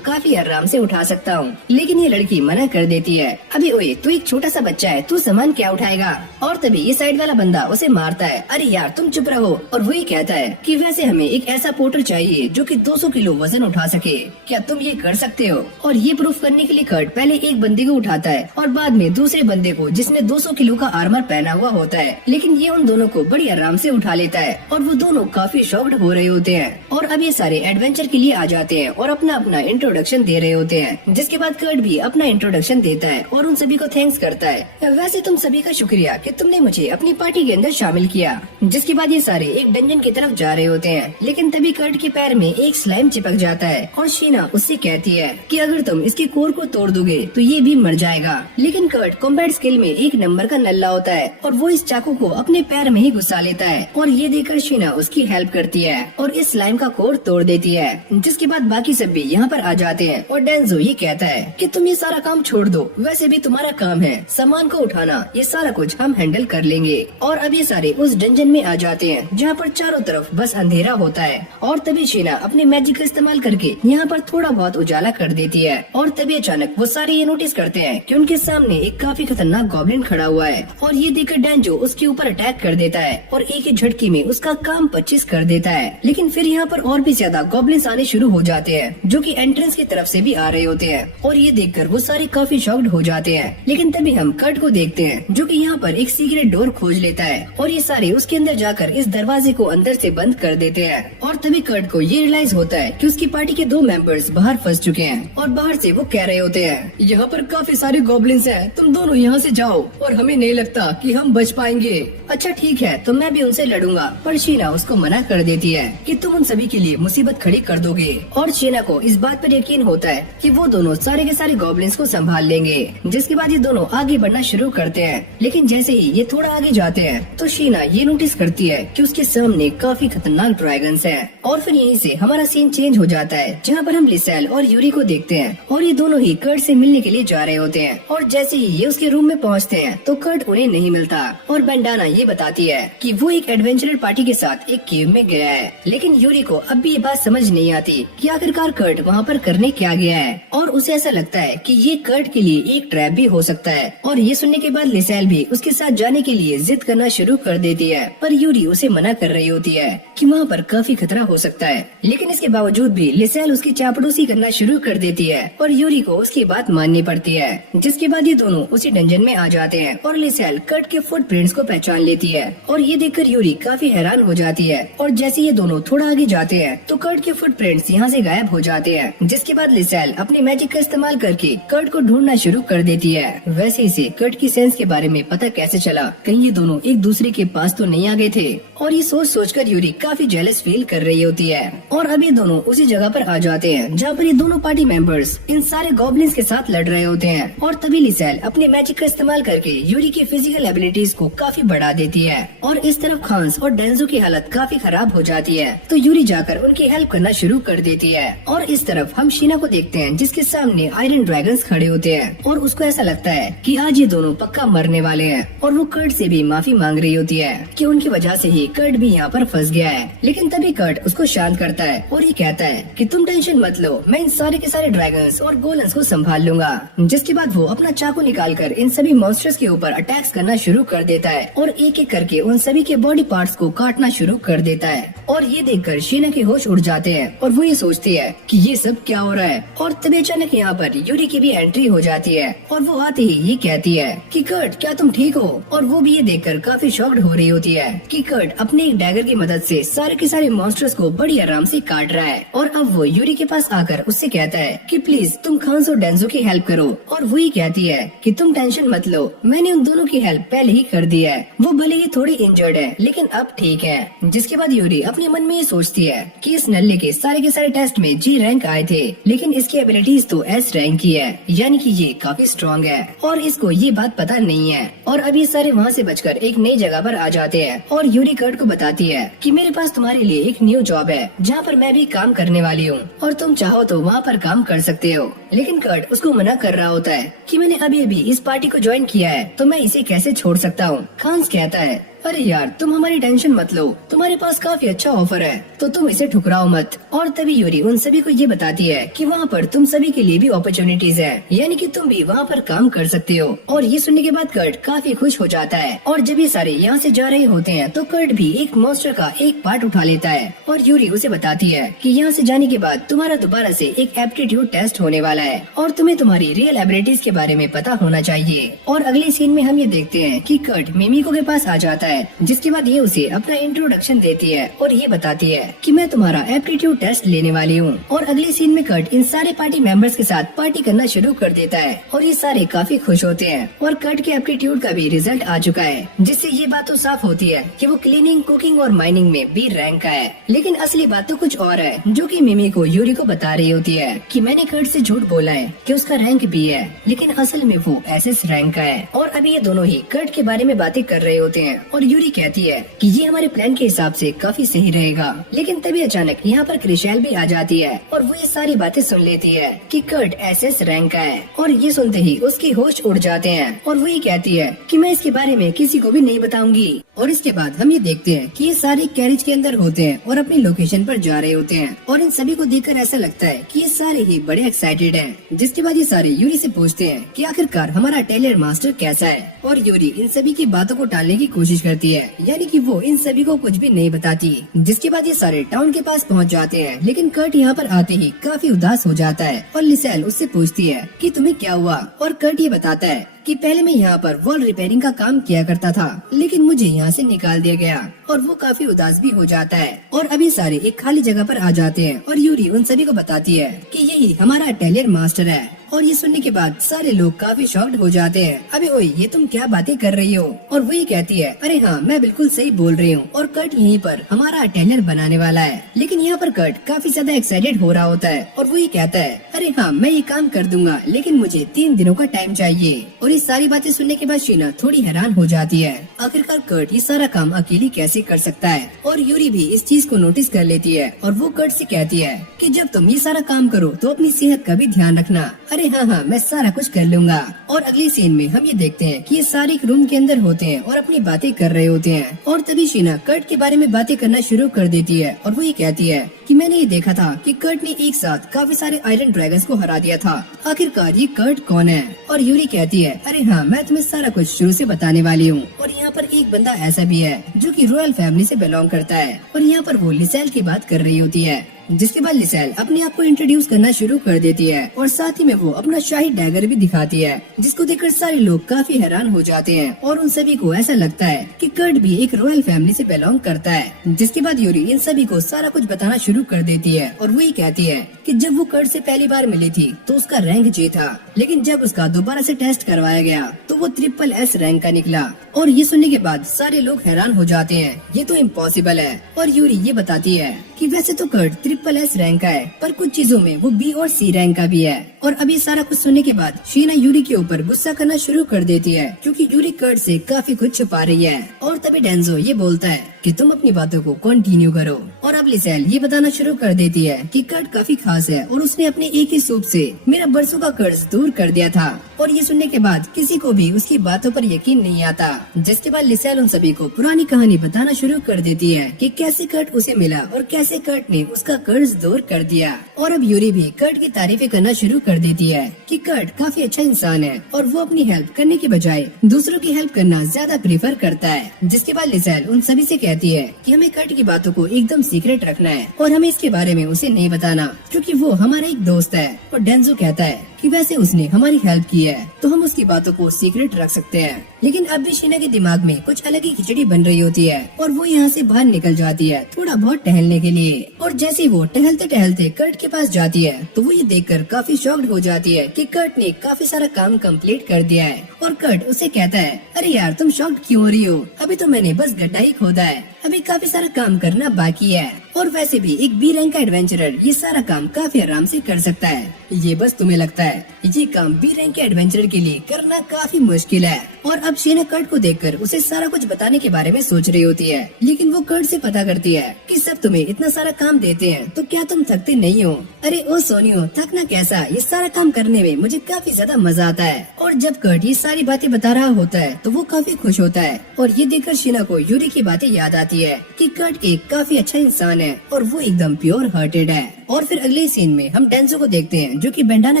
काफी आराम से उठा सकता हूँ। लेकिन ये लड़की मना कर देती है। अभी ओए, तू एक छोटा सा बच्चा है, तू सामान क्या उठाएगा। और तभी ये साइड वाला बंदा उसे मारता है। अरे यार तुम चुप रहो। और वही कहता है कि वैसे हमें एक ऐसा पोर्टर चाहिए जो कि 200 किलो वजन उठा सके, क्या तुम ये कर सकते हो। और ये प्रूफ करने के लिए कर्ट पहले एक बंदे को उठाता है और बाद में दूसरे बंदे को जिसने 200 किलो का आर्मर पहना हुआ होता है, लेकिन ये उन दोनों को बड़ी आराम से उठा लेता है और वो दोनों काफी शॉक्ड हो रहे होते हैं। और अब ये सारे एडवेंचर के लिए आ जाते हैं और अपना अपना इंट्रोडक्शन दे रहे होते हैं, जिसके बाद कर्ट भी अपना इंट्रोडक्शन देता है और उन सभी को थैंक्स करता है। वैसे तुम सभी का शुक्रिया कि तुमने मुझे अपनी पार्टी के अंदर शामिल किया। जिसके बाद ये सारे एक डंजन की तरफ जा रहे होते हैं, लेकिन तभी कर्ट के पैर में एक स्लाइम चिपक जाता है और शीना उससे कहती है कि अगर तुम इसके कोर को तोड़ दोगे तो ये भी मर जाएगा। लेकिन कर्ट कॉम्बैट स्किल में एक नंबर का नल्ला होता है और वो इस चाकू को अपने पैर में ही घुसा लेता है और ये देखकर शीना उसकी हेल्प करती है और इस स्लाइम का कोर तोड़ देती है। जिसके बाद बाकी सब भी यहाँ पर आ जाते हैं और डेंजो ये कहता है कि तुम ये सारा काम छोड़ दो, वैसे भी तुम्हारा काम है सामान को उठाना, ये सारा कुछ हम हैंडल कर लेंगे। और अब ये सारे उस डंजन में आ जाते हैं जहाँ पर चारों तरफ बस अंधेरा होता है और तभी शीना अपने मैजिक का इस्तेमाल करके यहाँ पर थोड़ा बहुत उजाला कर देती है। और तभी अचानक वो सारे ये नोटिस करते हैं कि उनके सामने एक काफी खतरनाक गॉब्लिन खड़ा हुआ है और ये देखकर डेंजो उसके ऊपर अटैक कर देता है और एक ही झटके में उसका काम 25 कर देता है। लेकिन फिर यहाँ पर और भी ज्यादा गॉब्लिन्स आने शुरू हो जाते हैं जो कि एंट्रेंस की तरफ से भी आ रहे होते हैं और ये देखकर वो सारे काफी शॉक्ड हो जाते हैं। लेकिन तभी हम कर्ट को देखते हैं जो कि यहाँ पर एक सीक्रेट डोर खोज लेता है और ये सारे उसके अंदर जाकर इस दरवाजे को अंदर से बंद कर देते हैं। और तभी कर्ट को ये रियलाइज होता है कि उसकी पार्टी के 2 मेंबर्स बाहर फंस चुके हैं और बाहर से वो कह रहे होते हैं, यहाँ पर काफी सारे गॉब्लिन्स हैं, तुम दोनों यहाँ से जाओ और हमें नहीं लगता कि हम बच पाएंगे। अच्छा ठीक है, तो मैं भी उनसे लड़ूंगा। पर शीना उसको मना कर देती है कि तुम उन सभी के लिए मुसीबत खड़ी कर दोगे। और शीना को इस बात पर यकीन होता है कि वो दोनों सारे के सारे गॉब्लिन्स को संभाल लेंगे। जिसके बाद ये दोनों आगे बढ़ना शुरू करते हैं। लेकिन जैसे ही ये थोड़ा आगे जाते हैं तो शीना ये नोटिस करती है कि उसके सामने काफी खतरनाक ड्रैगन्स हैं। और फिर यहीं से हमारा सीन चेंज हो जाता है जहाँ पर हम लिसेल और यूरी को देखते हैं और ये दोनों ही कर्ट से मिलने के लिए जा रहे होते हैं। और जैसे ही ये उसके रूम में पहुँचते हैं तो कर्ट उन्हें नहीं मिलता और बेंडाना ये बताती है कि वो एक एडवेंचरर पार्टी के साथ एक केव में गया है। लेकिन यूरी को अब भी ये बात समझ नहीं आती कि आखिरकार कर्ट वहाँ पर करने क्या गया है और उसे ऐसा लगता है कि ये कर्ट के लिए एक ट्रैप भी हो सकता है। और ये सुनने के बाद लिसेल भी उसके साथ जाने के लिए जिद करना शुरू कर देती है, पर यूरी उसे मना कर रही होती है कि वहाँ पर काफी खतरा हो सकता है। लेकिन इसके बावजूद भी लिसेल उसकी चापलूसी करना शुरू कर देती है और यूरी को उसकी बात माननी पड़ती है। जिसके बाद ये दोनों उसी डंजन में आ जाते हैं और लिसेल कर्ट के फुटप्रिंट्स को पहचान लेती है और ये देखकर यूरी काफी हैरान हो जाती है। और जैसे ये दोनों थोड़ा आगे जाते हैं तो कर्ट के फुटप्रिंट्स यहाँ से गायब हो जाते हैं। जिसके बाद लिसेल अपने मैजिक का इस्तेमाल करके कर्ट को ढूंढना शुरू कर देती है। वैसे इसे कर्ट की सेंस के बारे में पता कैसे चला, कहीं ये दोनों एक दूसरे के पास तो नहीं आ गए थे। और ये सोच सोचकर यूरी काफी जेलस फील कर रही होती है। और अभी दोनों उसी जगह पर आ जाते हैं जहाँ पर ये दोनों पार्टी मेंबर्स इन सारे गॉब्लिन्स के साथ लड़ रहे होते हैं। और तभी लिसेल अपने मैजिक का इस्तेमाल करके यूरी की फिजिकल एबिलिटीज को काफी बढ़ा देती है। और इस तरफ खांस और डेंजो की हालत काफी खराब हो जाती है तो यूरी जाकर उनकी हेल्प करना शुरू कर देती है। और इस तरफ हम शीना को देखते हैं जिसके सामने आयरन ड्रैगन्स खड़े होते हैं और उसको ऐसा लगता है कि आज ये दोनों पक्का मरने वाले हैं। और वो कर्ट से भी माफी मांग रही होती है कि उनकी वजह से ही कर्ट भी यहाँ पर फंस गया है। लेकिन तभी कर्ट उसको शांत करता है और ये कहता है कि तुम टेंशन मत लो, मैं इन सारे के सारे ड्रैगन्स और गोलेम्स को संभाल लूंगा। जिसके बाद वो अपना चाकू निकालकर इन सभी मॉन्स्टर्स के ऊपर अटैक्स करना शुरू कर देता है और एक एक करके उन सभी के बॉडी पार्ट्स को काटना शुरू कर देता है। और ये देखकर शीना के होश उड़ जाते हैं और वो ये सोचती है कि ये सब क्या हो रहा है। और तभी अचानक यहाँ पर यूरी की भी एंट्री हो जाती है और वो आते ही ये कहती है कि कर्ट क्या तुम ठीक हो। और वो भी ये देखकर काफी शॉक्ड हो रही होती है कि कर्ट अपने एक डैगर की मदद से सारे के सारे मॉन्स्टर्स को बड़ी आराम से काट रहा है। और अब वो यूरी के पास आकर उससे कहता है कि प्लीज तुम खांस और डेंजो की हेल्प करो। और वही कहती है कि तुम टेंशन मत लो, मैंने उन दोनों की हेल्प पहले ही कर दी है। वो भले ही थोड़ी इंजर्ड है लेकिन अब ठीक है। जिसके बाद यूरी अपने मन में ये सोचती है कि इस नल्ले के सारे टेस्ट में जी रैंक आए थे लेकिन इसकी एबिलिटीज तो एस रैंक की है, यानी कि ये काफी स्ट्रॉन्ग है और इसको ये बात पता नहीं है। और अभी सारे वहाँ से बचकर एक नई जगह पर आ जाते हैं और यूरी कर्ट को बताती है कि मेरे पास तुम्हारे लिए एक न्यू जॉब है जहाँ पर मैं भी काम करने वाली हूँ और तुम चाहो तो वहाँ पर काम कर सकते हो। लेकिन कर्ट उसको मना कर रहा होता है कि मैंने अभी इस पार्टी को ज्वाइन किया है तो मैं इसे कैसे छोड़ सकता हूँ। खांस कहता है अरे यार तुम हमारी टेंशन मत लो, तुम्हारे पास काफी अच्छा ऑफर है तो तुम इसे ठुकराओ मत। और तभी यूरी उन सभी को ये बताती है कि वहाँ पर तुम सभी के लिए भी अपॉर्चुनिटीज है, यानी कि तुम भी वहाँ पर काम कर सकते हो। और ये सुनने के बाद कर्ट काफी खुश हो जाता है। और जब ये सारे यहाँ से जा रहे होते हैं तो कर्ट भी एक मॉन्स्टर का एक पार्ट उठा लेता है और यूरी उसे बताती है कि यहाँ से जाने के बाद तुम्हारा दोबारा से एक एप्टीट्यूड टेस्ट होने वाला है और तुम्हें तुम्हारी रियल एबिलिटीज के बारे में पता होना चाहिए। और अगले सीन में हम ये देखते हैं कि कर्ट मिमिको के पास आ जाता है, जिसके बाद ये उसे अपना इंट्रोडक्शन देती है और ये बताती है कि मैं तुम्हारा एप्टीट्यूड टेस्ट लेने वाली हूँ। और अगले सीन में कर्ट इन सारे पार्टी मेंबर्स के साथ पार्टी करना शुरू कर देता है और ये सारे काफी खुश होते हैं। और कर्ट के एप्टीट्यूड का भी रिजल्ट आ चुका है, जिससे ये बात तो साफ होती है कि वो क्लीनिंग, कुकिंग और माइनिंग में बी रैंक का है। लेकिन असली बात तो कुछ और है, जो कि मिमी को यूरी को बता रही होती है कि मैंने कर्ट से झूठ बोला है कि उसका रैंक बी है, लेकिन असल में वो एसएस रैंक का है। और अभी ये दोनों ही कर्ट के बारे में बातें कर रहे होते हैं और यूरी कहती है कि ये हमारे प्लान के हिसाब से काफी सही रहेगा। लेकिन तभी अचानक यहाँ पर क्रिशेल भी आ जाती है और वो ये सारी बातें सुन लेती है कि कर्ट एसएस रैंक का है। और ये सुनते ही उसके होश उड़ जाते हैं और वो ये कहती है कि मैं इसके बारे में किसी को भी नहीं बताऊंगी। और इसके बाद हम ये देखते हैं कि ये सारे कैरेज के अंदर होते हैं और अपनी लोकेशन पर जा रहे होते हैं और इन सभी को देखकर ऐसा लगता है कि ये सारे ही बड़े एक्साइटेड हैं। जिसके बाद ये सारे यूरी से पूछते हैं कि आखिरकार हमारा टेलर मास्टर कैसा है। और यूरी इन सभी की बातों को टालने की कोशिश करती है, यानी कि वो इन सभी को कुछ भी नहीं बताती। जिसके बाद ये सारे टाउन के पास पहुंच जाते हैं, लेकिन कर्ट यहाँ पर आते ही काफी उदास हो जाता है और लिसेल उससे पूछती है कि तुम्हें क्या हुआ। और कर्ट ये बताता है कि पहले मैं यहाँ पर वॉल रिपेयरिंग का काम किया करता था, लेकिन मुझे यहाँ से निकाल दिया गया। और वो काफी उदास भी हो जाता है। और अभी सारे एक खाली जगह पर आ जाते हैं और यूरी उन सभी को बताती है कि यही हमारा टेलर मास्टर है। और ये सुनने के बाद सारे लोग काफी शॉक्ड हो जाते हैं। अबे ओए, ये तुम क्या बातें कर रही हो। और वो ये कहती है अरे हाँ, मैं बिल्कुल सही बोल रही हूँ और कर्ट यहीं पर हमारा टेलर बनाने वाला है। लेकिन यहाँ पर कर्ट काफी ज्यादा एक्साइटेड हो रहा होता है और वो ये कहता है अरे हाँ, मैं ये काम कर दूंगा, लेकिन मुझे 3 दिनों का टाइम चाहिए। और ये सारी बातें सुनने के बाद शीना थोड़ी हैरान हो जाती है। आखिरकार कर्ट ये सारा काम अकेली कैसे कर सकता है। और यूरी भी इस चीज को नोटिस कर लेती है और वो कर्ट से कहती है कि जब तुम ये सारा काम करो तो अपनी सेहत का भी ध्यान रखना। अरे हाँ, मैं सारा कुछ कर लूंगा। और अगले सीन में हम ये देखते हैं कि ये सारे एक रूम के अंदर होते हैं और अपनी बातें कर रहे होते हैं। और तभी शीना कर्ट के बारे में बातें करना शुरू कर देती है और वो ये कहती है कि मैंने ये देखा था कि कर्ट ने एक साथ काफी सारे आयरन ड्रैगन्स को हरा दिया था। आखिरकार ये कर्ट कौन है। और यूरी कहती है अरे हाँ, मैं तुम्हें सारा कुछ शुरू से बताने वाली हूँ। और यहाँ पर एक बंदा ऐसा भी है जो कि रॉयल फैमिली से बिलोंग करता है। और यहाँ पर वो लिसेल की बात कर रही होती है। जिसके बाद लिसेल अपने आप को इंट्रोड्यूस करना शुरू कर देती है और साथ ही में वो अपना शाही डैगर भी दिखाती है, जिसको देखकर सारे लोग काफी हैरान हो जाते हैं। और उन सभी को ऐसा लगता है कि कर्ट भी एक रॉयल फैमिली से बिलोंग करता है। जिसके बाद यूरी इन सभी को सारा कुछ बताना शुरू कर देती है और वही कहती है कि जब वो कर्ट से पहली बार मिली थी तो उसका रैंक जे था, लेकिन जब उसका दोबारा से टेस्ट करवाया गया तो वो SSS रैंक का निकला। और ये सुनने के बाद सारे लोग हैरान हो जाते हैं, ये तो इम्पॉसिबल है। और यूरी ये बताती है कि वैसे तो कर्ट SSS रैंक का है, पर कुछ चीजों में वो B और C रैंक का भी है। और अभी सारा कुछ सुनने के बाद शीना यूरी के ऊपर गुस्सा करना शुरू कर देती है, क्योंकि यूरी कर्ट से काफी कुछ छुपा रही है। और तभी डेंजो ये बोलता है कि तुम अपनी बातों को कंटिन्यू करो। और अब लिसेल ये बताना शुरू कर देती है कि कर्ट काफी खास है और उसने अपने एक ही सूप से मेरा बरसों का कर्ज दूर कर दिया था। और ये सुनने के बाद किसी को भी उसकी बातों पर यकीन नहीं आता। जिसके बाद लिसेल उन सभी को पुरानी कहानी बताना शुरू कर देती है कि कैसे कर्ट उसे मिला और कैसे कर्ट ने उसका कर्ज दूर कर दिया। और अब यूरी भी कर्ट की तारीफें करना शुरू कर देती है कि कर्ट काफी अच्छा इंसान है और वो अपनी हेल्प करने के बजाय दूसरों की हेल्प करना ज्यादा प्रेफर करता है। जिसके बाद लिसेल उन सभी से कहती है कि हमें कर्ट की बातों को एकदम सीक्रेट रखना है और हमें इसके बारे में उसे नहीं बताना, क्योंकि वो हमारा एक दोस्त है। और डेंजो कहता है कि वैसे उसने हमारी हेल्प की है तो हम उसकी बातों को सीक्रेट रख सकते हैं। लेकिन अब भी शीना के दिमाग में कुछ अलग ही खिचड़ी बन रही होती है और वो यहाँ से बाहर निकल जाती है थोड़ा बहुत टहलने के लिए। और जैसे ही वो टहलते टहलते कर्ट के पास जाती है तो वो ये देखकर काफी शॉक्ड हो जाती है कि कर्ट ने काफी सारा काम कंप्लीट कर दिया है। और कर्ट उसे कहता है, अरे यार तुम शॉक्ड क्यों हो रही हो, अभी तो मैंने बस गड्ढा ही खोदा है, अभी काफी सारा काम करना बाकी है। और वैसे भी एक बी रैंक का एडवेंचरर ये सारा काम काफी आराम से कर सकता है, ये बस तुम्हें लगता है। ये काम बी रैंक के एडवेंचरर के लिए करना काफी मुश्किल है। और अब शीना कर्ट को देखकर उसे सारा कुछ बताने के बारे में सोच रही होती है, लेकिन वो कर्ट से पता करती है कि सब तुम्हें इतना सारा काम देते हैं तो क्या तुम थकते नहीं हो। अरे ओ सोनियो, थकना कैसा, ये सारा काम करने में मुझे काफी ज्यादा मजा आता है। और जब कर्ट ये सारी बातें बता रहा होता है तो वो काफी खुश होता है। और ये देखकर शीना को यूरी की बातें याद आती है कि कर्ट एक काफी अच्छा इंसान है और वो एकदम प्योर हार्टेड है। और फिर अगले सीन में हम डेंजो को देखते हैं जो कि बेंडाना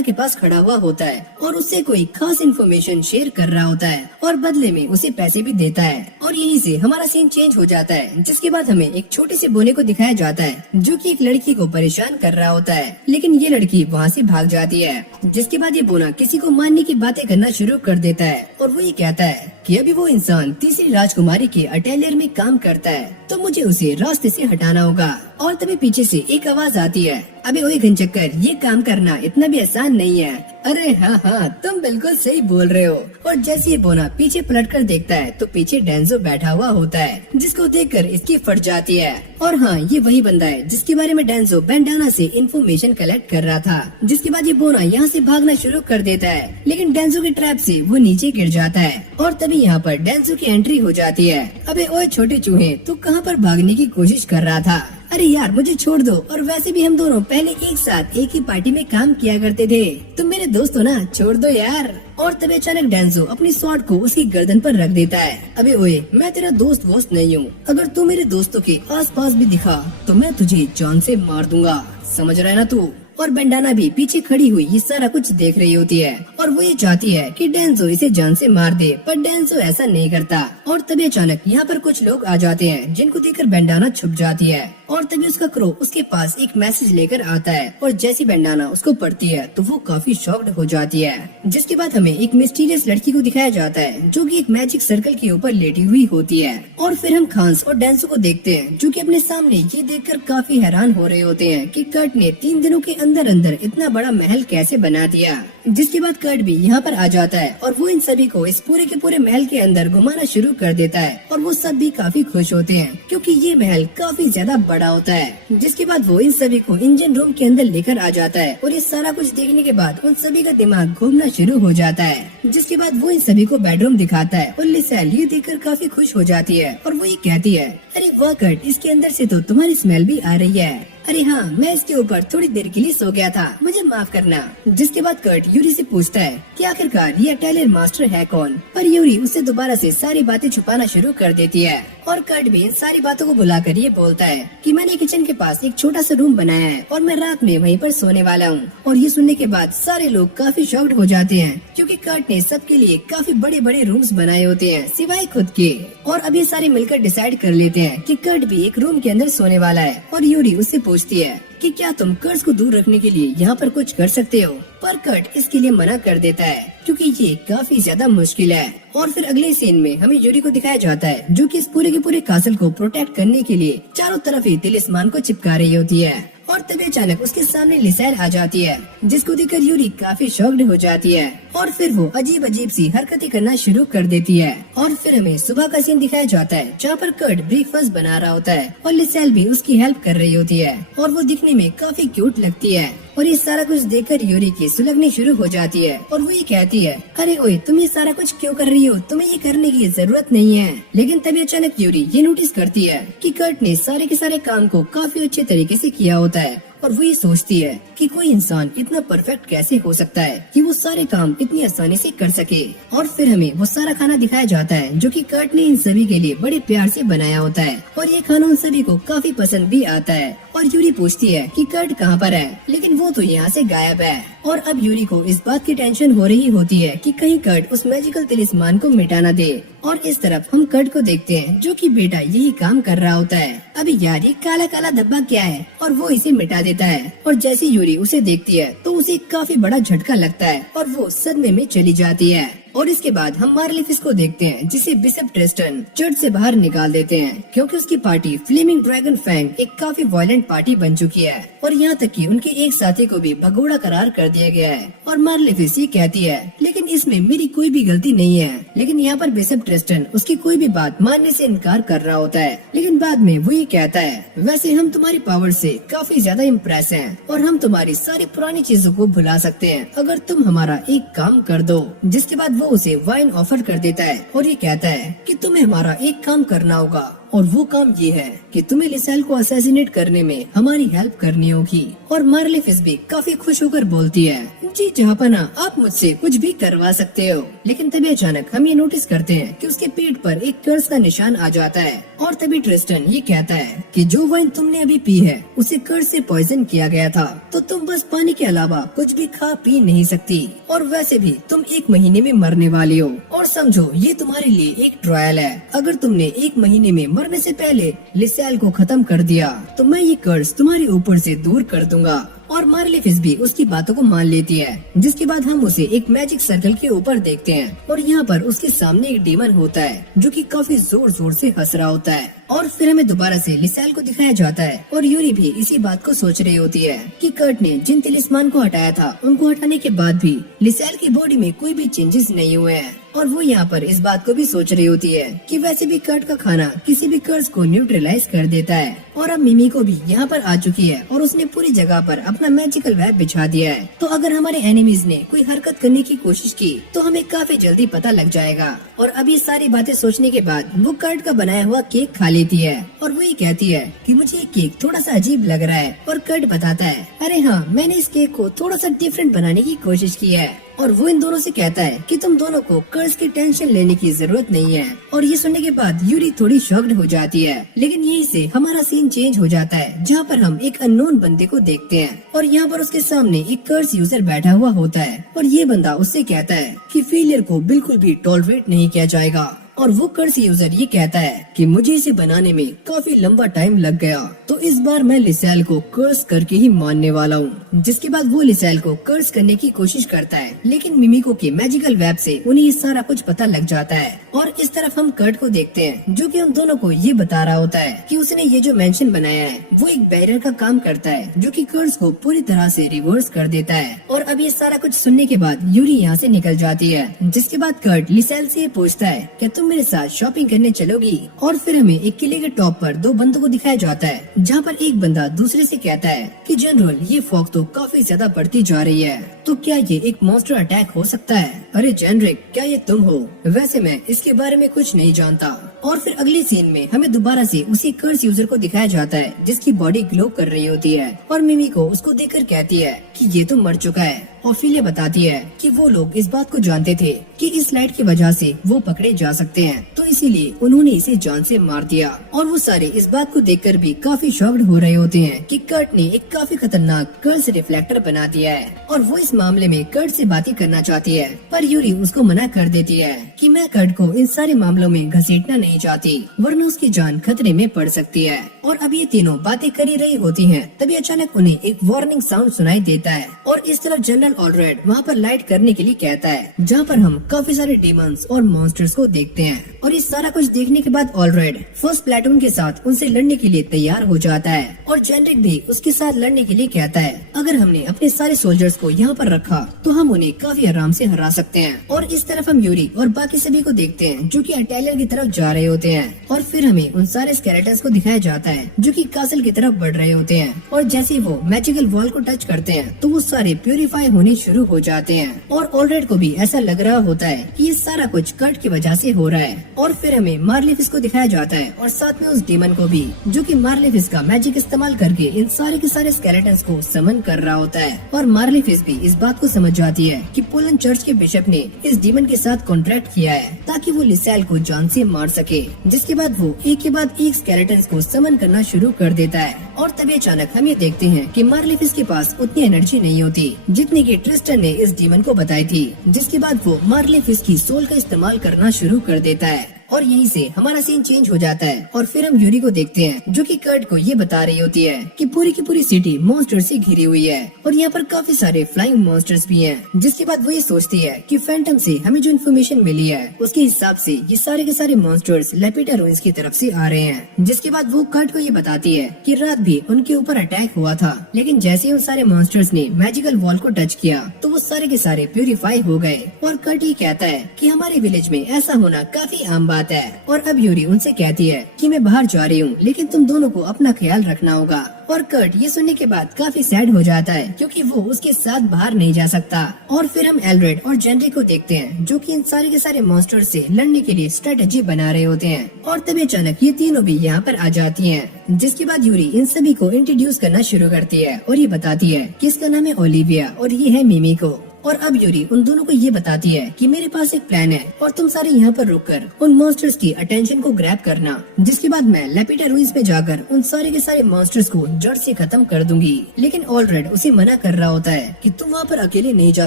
के पास खड़ा हुआ होता है और उससे कोई खास इन्फॉर्मेशन शेयर कर रहा होता है और बदले में उसे पैसे भी देता है। और यहीं से हमारा सीन चेंज हो जाता है, जिसके बाद हमें एक छोटे से बोने को दिखाया जाता है जो कि एक लड़की को परेशान कर रहा होता है, लेकिन ये लड़की वहाँ से भाग जाती है। जिसके बाद ये बोना किसी को मारने की बातें करना शुरू कर देता है और वो ये कहता है कि अभी वो इंसान तीसरी राजकुमारी के अटेलियर में काम करता है तो मुझे उसे रास्ते से हटाना होगा। और तभी पीछे से एक आवाज आती है, अबे ओए घनचक्कर, ये काम करना इतना भी आसान नहीं है। अरे हाँ हाँ, तुम बिल्कुल सही बोल रहे हो। और जैसे ये बोना पीछे पलटकर देखता है तो पीछे डेंजो बैठा हुआ होता है, जिसको देखकर इसकी फट जाती है। और हाँ, ये वही बंदा है जिसके बारे में डेंजो बेंडाना से इन्फॉर्मेशन कलेक्ट कर रहा था। जिसके बाद ये बोना यहाँ से भागना शुरू कर देता है, लेकिन डेंजो के ट्रैप से वो नीचे गिर जाता है। और तभी यहाँ पर डेंजो की एंट्री हो जाती है। अबे ओए छोटे चूहे, तू कहाँ पर भागने की कोशिश कर रहा था? अरे यार मुझे छोड़ दो, और वैसे भी हम दोनों पहले एक साथ एक ही पार्टी में काम किया करते थे, तुम मेरे दोस्त हो ना, छोड़ दो यार। और तभी अचानक डेंजो अपनी स्वॉर्ड को उसकी गर्दन पर रख देता है। अबे ओए, मैं तेरा दोस्त वोस्त नहीं हूँ, अगर तू मेरे दोस्तों के आसपास भी दिखा तो मैं तुझे जान से मार दूंगा, समझ रहा है ना तू? और बेंडाना भी पीछे खड़ी हुई ये सारा कुछ देख रही होती है और वो ये चाहती है कि डेंजो इसे जान से मार दे, पर डेंजो ऐसा नहीं करता। और तभी अचानक यहाँ पर कुछ लोग आ जाते हैं जिनको देखकर बेंडाना छुप जाती है। और तभी उसका क्रो उसके पास एक मैसेज लेकर आता है और जैसी बेंडाना उसको पढ़ती है तो वो काफी शॉक्ड हो जाती है। जिसके बाद हमें एक मिस्टीरियस लड़की को दिखाया जाता है जो कि एक मैजिक सर्कल के ऊपर लेटी हुई होती है। और फिर हम खांस और डेंजो को देखते हैं जो कि अपने सामने ये देखकर काफी हैरान हो रहे होते हैं कि कर्ट ने 3 दिनों के अंदर अंदर इतना बड़ा महल कैसे बना दिया। जिसके बाद कर्ट भी यहाँ पर आ जाता है और वो इन सभी को इस पूरे के पूरे महल के अंदर घुमाना शुरू कर देता है और वो सब भी काफी खुश होते हैं क्योंकि ये महल काफी ज्यादा बड़ा होता है। जिसके बाद वो इन सभी को इंजन रूम के अंदर लेकर आ जाता है और ये सारा कुछ देखने के बाद उन सभी का दिमाग घूमना शुरू हो जाता है। जिसके बाद वो इन सभी को बेडरूम दिखाता है और लिसेल ये देखकर काफी खुश हो जाती है और वो ये कहती है, अरे वाह कर्ट, इसके अंदर से तो तुम्हारी स्मेल भी आ रही है। अरे हाँ, मैं इसके ऊपर थोड़ी देर के लिए सो गया था, मुझे माफ करना। जिसके बाद कर्ट यूरी से पूछता है कि आखिरकार ये अटेलियर मास्टर है कौन, पर यूरी उससे दोबारा से सारी बातें छुपाना शुरू कर देती है। और कर्ट भी इन सारी बातों को बुलाकर ये बोलता है कि मैंने किचन के पास एक छोटा सा रूम बनाया है और मैं रात में वहीं पर सोने वाला हूँ। और ये सुनने के बाद सारे लोग काफी शॉक्ड हो जाते हैं क्योंकि कर्ट ने सबके लिए काफी बड़े बड़े रूम्स बनाए होते हैं सिवाय खुद के। और अब ये सारे मिलकर डिसाइड कर लेते हैं कि कर्ट भी एक रूम के अंदर सोने वाला है। और यूरी उससे पूछती है कि क्या तुम कर्ज को दूर रखने के लिए यहाँ पर कुछ कर सकते हो, पर कर्ट इसके लिए मना कर देता है क्योंकि ये काफी ज्यादा मुश्किल है। और फिर अगले सीन में हमें यूरी को दिखाया जाता है जो कि इस पूरे के पूरे कासल को प्रोटेक्ट करने के लिए चारों तरफ ही तिलिस्मान को चिपका रही होती है। और तभी अचानक उसके सामने लिसेल आ जाती है जिसको देखकर यूरी काफी शॉक्ड हो जाती है और फिर वो अजीब अजीब सी हरकतें करना शुरू कर देती है। और फिर हमें सुबह का सीन दिखाया जाता है जहाँ पर कर्ट ब्रेकफास्ट बना रहा होता है और लिसेल भी उसकी हेल्प कर रही होती है और वो दिखने में काफी क्यूट लगती है। और ये सारा कुछ देखकर यूरी की सुलगनी शुरू हो जाती है और वो ये कहती है, अरे ओए, तुम ये सारा कुछ क्यों कर रही हो, तुम्हें ये करने की जरूरत नहीं है। लेकिन तभी अचानक यूरी ये नोटिस करती है कि कर्ट ने सारे के सारे काम को काफी अच्छे तरीके से किया होता है और वो ये सोचती है कि कोई इंसान इतना परफेक्ट कैसे हो सकता है कि वो सारे काम इतनी आसानी से कर सके। और फिर हमें वो सारा खाना दिखाया जाता है जो कि कर्ट ने इन सभी के लिए बड़े प्यार से बनाया होता है और ये खाना उन सभी को काफी पसंद भी आता है। और यूरी पूछती है कि कर्ट कहाँ पर है, लेकिन वो तो यहाँ से गायब है। और अब यूरी को इस बात की टेंशन हो रही होती है कि कहीं कर्ट उस मैजिकल तिलिस्मान को मिटा न दे। और इस तरफ हम कर्ट को देखते हैं जो कि बेटा यही काम कर रहा होता है। अभी यार ये काला काला धब्बा क्या है, और वो इसे मिटा देता है। और जैसे यूरी उसे देखती है तो उसे काफी बड़ा झटका लगता है और वो सदमे में चली जाती है। और इसके बाद हम मार्लिफिस को देखते हैं जिसे बिशप ट्रिस्टन चर्च से बाहर निकाल देते हैं क्योंकि उसकी पार्टी फ्लेमिंग ड्रैगन फैंग एक काफी वायलेंट पार्टी बन चुकी है और यहाँ तक कि उनके एक साथी को भी भगोड़ा करार कर दिया गया है। और मार्लिफिस ये कहती है लेकिन इसमें मेरी कोई भी गलती नहीं है, लेकिन यहाँ पर बिशप ट्रिस्टन उसकी कोई भी बात मानने से इनकार कर रहा होता है। लेकिन बाद में वो ये कहता है वैसे हम तुम्हारी पावर से काफी ज्यादा इम्प्रेस हैं और हम तुम्हारी सारी पुरानी चीजों को भुला सकते हैं अगर तुम हमारा एक काम कर दो। जिसके बाद वो उसे वाइन ऑफर कर देता है और ये कहता है कि तुम्हें हमारा एक काम करना होगा और वो काम ये है कि तुम्हें लिसेल को असैसिनेट करने में हमारी हेल्प करनी होगी। और मार्लिफिस भी काफी खुश होकर बोलती है जी जहाँपना आप मुझसे कुछ भी करवा सकते हो। लेकिन तभी अचानक हम ये नोटिस करते हैं कि उसके पेट पर एक कर्स का निशान आ जाता है और तभी ट्रिस्टन ये कहता है कि जो वाइन तुमने अभी पी है उसे कर्स से पॉइजन किया गया था, तो तुम बस पानी के अलावा कुछ भी खा पी नहीं सकती और वैसे भी तुम 1 महीने में मरने वाली हो। और समझो ये तुम्हारे लिए एक ट्रायल है, अगर तुमने 1 महीने में मरने से पहले लिसेल को खत्म कर दिया तो मैं ये कर्स तुम्हारे ऊपर से दूर कर दूंगा। और मार्लिफिस भी उसकी बातों को मान लेती है। जिसके बाद हम उसे एक मैजिक सर्कल के ऊपर देखते हैं और यहाँ पर उसके सामने एक डीमन होता है जो कि काफी जोर जोर से हंस रहा होता है। और फिर हमें दोबारा से लिसेल को दिखाया जाता है और यूरी भी इसी बात को सोच रही होती है कि कर्ट ने जिन तिलिस्मान को हटाया था उनको हटाने के बाद भी लिसेल की बॉडी में कोई भी चेंजेस नहीं हुए हैं। और वो यहाँ पर इस बात को भी सोच रही होती है कि वैसे भी कर्ट का खाना किसी भी कर्स को न्यूट्रलाइज कर देता है। और अब मिमी को भी यहाँ पर आ चुकी है और उसने पूरी जगह पर अपना मैजिकल वेब बिछा दिया है, तो अगर हमारे एनिमीज ने कोई हरकत करने की कोशिश की तो हमें काफी जल्दी पता लग जाएगा। और अब ये सारी बातें सोचने के बाद वो कर्ट का बनाया हुआ केक खा लेती है और वो ये कहती है कि मुझे ये केक थोड़ा सा अजीब लग रहा है। और कर्ट बताता है अरे हाँ, मैंने इस केक को थोड़ा सा डिफरेंट बनाने की कोशिश की है। और वो इन दोनों से कहता है कि तुम दोनों को कर्ज की टेंशन लेने की जरूरत नहीं है। और ये सुनने के बाद यूरी थोड़ी शॉक्ड हो जाती है, लेकिन यहीं से हमारा सीन चेंज हो जाता है जहाँ पर हम एक अननोन बंदे को देखते हैं और यहाँ पर उसके सामने एक कर्ज यूजर बैठा हुआ होता है और ये बंदा उससे कहता है कि फेलियर को बिल्कुल भी टॉलरेट नहीं किया जाएगा। और वो कर्स यूजर ये कहता है कि मुझे इसे बनाने में काफी लंबा टाइम लग गया, तो इस बार मैं लिसेल को कर्स करके ही मानने वाला हूँ। जिसके बाद वो लिसेल को कर्स करने की कोशिश करता है, लेकिन मिमिको के मैजिकल वेब से उन्हें ये सारा कुछ पता लग जाता है। और इस तरफ हम कर्ट को देखते हैं जो कि उन दोनों को ये बता रहा होता है कि उसने ये जो मेंशन बनाया है वो एक बैरियर का काम करता है जो कि कर्स को पूरी तरह से रिवर्स कर देता है। और अब ये सारा कुछ सुनने के बाद यूरी यहाँ से निकल जाती है। जिसके बाद कर्ट लिसेल से पूछता है कि तुम मेरे साथ शॉपिंग करने चलोगी। और फिर हमें एक किले के टॉप पर 2 बंदों को दिखाया जाता है जहाँ पर एक बंदा दूसरे से कहता है कि जनरल ये फॉग तो काफी ज्यादा बढ़ती जा रही है, तो क्या ये एक मॉन्स्टर अटैक हो सकता है? अरे जेनरिक, क्या ये तुम हो? वैसे मैं इसके बारे में कुछ नहीं जानता। और फिर अगले सीन में हमें दोबारा से उसी कर्स यूजर को दिखाया जाता है जिसकी बॉडी ग्लो कर रही होती है और मिमी को उसको देखकर कहती है कि ये तो मर चुका है। ओफिलिया बताती है कि वो लोग इस बात को जानते थे कि इस लाइट की वजह से वो पकड़े जा सकते हैं, तो इसीलिए उन्होंने इसे जान से मार दिया। और वो सारे इस बात को देखकर भी काफी शॉक्ड हो रहे होते हैं कि कर्ट ने एक काफी खतरनाक कर्स रिफ्लेक्टर बना दिया है। और वो इस मामले में कर्ट से बातें करना चाहती है, पर यूरी उसको मना कर देती है कि मैं कर्ट को इन सारे मामलों में घसीटना नहीं चाहती, वरना उसकी जान खतरे में पड़ सकती है। और अब ये तीनों बातें कर ही रही होती हैं, तभी अचानक उन्हें एक वार्निंग साउंड सुनाई देता है और इस तरफ जनरल ऑलरेड वहाँ पर लाइट करने के लिए कहता है, जहाँ पर हम काफी सारे डीमंस और मॉन्स्टर्स को देखते हैं। और इस सारा कुछ देखने के बाद ऑलरेड फर्स्ट प्लेटून के साथ उनसे लड़ने के लिए तैयार हो जाता है और जेनरिक भी उसके साथ लड़ने के लिए कहता है अगर हमने अपने सारे सोल्जर्स को यहाँ पर रखा तो हम उन्हें काफी आराम से हरा सकते हैं। और इस तरफ हम यूरी और बाकी सभी को देखते हैं जो कि अटैलियर की तरफ जा रहे होते हैं। और फिर हमें उन सारे स्केलेटन्स को दिखाया जाता है जो कि कासल की तरफ बढ़ रहे होते हैं। और जैसे वो मैजिकल वॉल को टच करते हैं तो वो सारे प्यूरिफाई होने शुरू हो जाते हैं। और ऑलरेड को भी ऐसा लग रहा होता है कि ये सारा कुछ कर्ट की वजह से हो रहा है। और फिर हमें मार्ली फिश को दिखाया जाता है और साथ में उस डीमन को भी, जो कि मार्ली फिश का मैजिक इस्तेमाल करके इन सारे के सारे स्केलेटन्स को समन कर रहा होता है। और मार्ली फिश भी इस बात को समझ जाती है कि पोलैंड चर्च के बिशप ने इस डीमन के साथ कॉन्ट्रैक्ट किया है ताकि वो लिसेल को जान से मार सके। जिसके बाद वो एक के बाद एक स्केलेटन्स को समन करना शुरू कर देता है। और तभी अचानक हम ये देखते हैं कि मार्ली फिश के पास उतनी एनर्जी नहीं होती जितनी कि ट्रिस्टन ने इस डीमन को बताई थी। जिसके बाद वो मार्ली फिश की सोल का इस्तेमाल करना शुरू कर देता है और यहीं से हमारा सीन चेंज हो जाता है और फिर हम यूरी को देखते हैं जो कि कर्ट को ये बता रही होती है कि पूरी की पूरी सिटी मॉन्स्टर से घिरी हुई है और यहाँ पर काफी सारे फ्लाइंग मॉन्स्टर्स भी हैं। जिसके बाद वो ये सोचती है कि फैंटम से हमें जो इन्फॉर्मेशन मिली है उसके हिसाब से ये सारे के सारे मॉन्स्टर्स लेपिटा रूइंस की तरफ से आ रहे हैं। जिसके बाद वो कर्ट को ये बताती है कि रात भी उनके ऊपर अटैक हुआ था, लेकिन जैसे ही उन सारे मॉन्स्टर्स ने मैजिकल वॉल को टच किया तो वो सारे के सारे प्यूरिफाई हो गए। और कर्ट ये कहता है कि हमारे विलेज में ऐसा होना काफी आम बात है। और अब यूरी उनसे कहती है कि मैं बाहर जा रही हूँ, लेकिन तुम दोनों को अपना ख्याल रखना होगा। और कर्ट ये सुनने के बाद काफी सैड हो जाता है क्योंकि वो उसके साथ बाहर नहीं जा सकता। और फिर हम एल्ड्रेड और जेनरी को देखते हैं जो कि इन सारे के सारे मॉन्स्टर से लड़ने के लिए स्ट्रेटेजी बना रहे होते हैं। और तभी अचानक ये तीनों भी यहाँ पर आ जाती हैं। जिसके बाद यूरी इन सभी को इंट्रोड्यूस करना शुरू करती है और ये बताती है कि इसका नाम है ओलिविया और ये है मिमिको। और अब यूरी उन दोनों को ये बताती है कि मेरे पास एक प्लान है और तुम सारे यहाँ पर रुककर उन मॉन्स्टर्स की अटेंशन को ग्रैब करना। जिसके बाद मैं लेपिटा रूइंस में जाकर उन सारे के सारे मॉन्स्टर्स को जड़ से खत्म कर दूंगी। लेकिन ऑलरेड उसे मना कर रहा होता है कि तुम वहाँ पर अकेले नहीं जा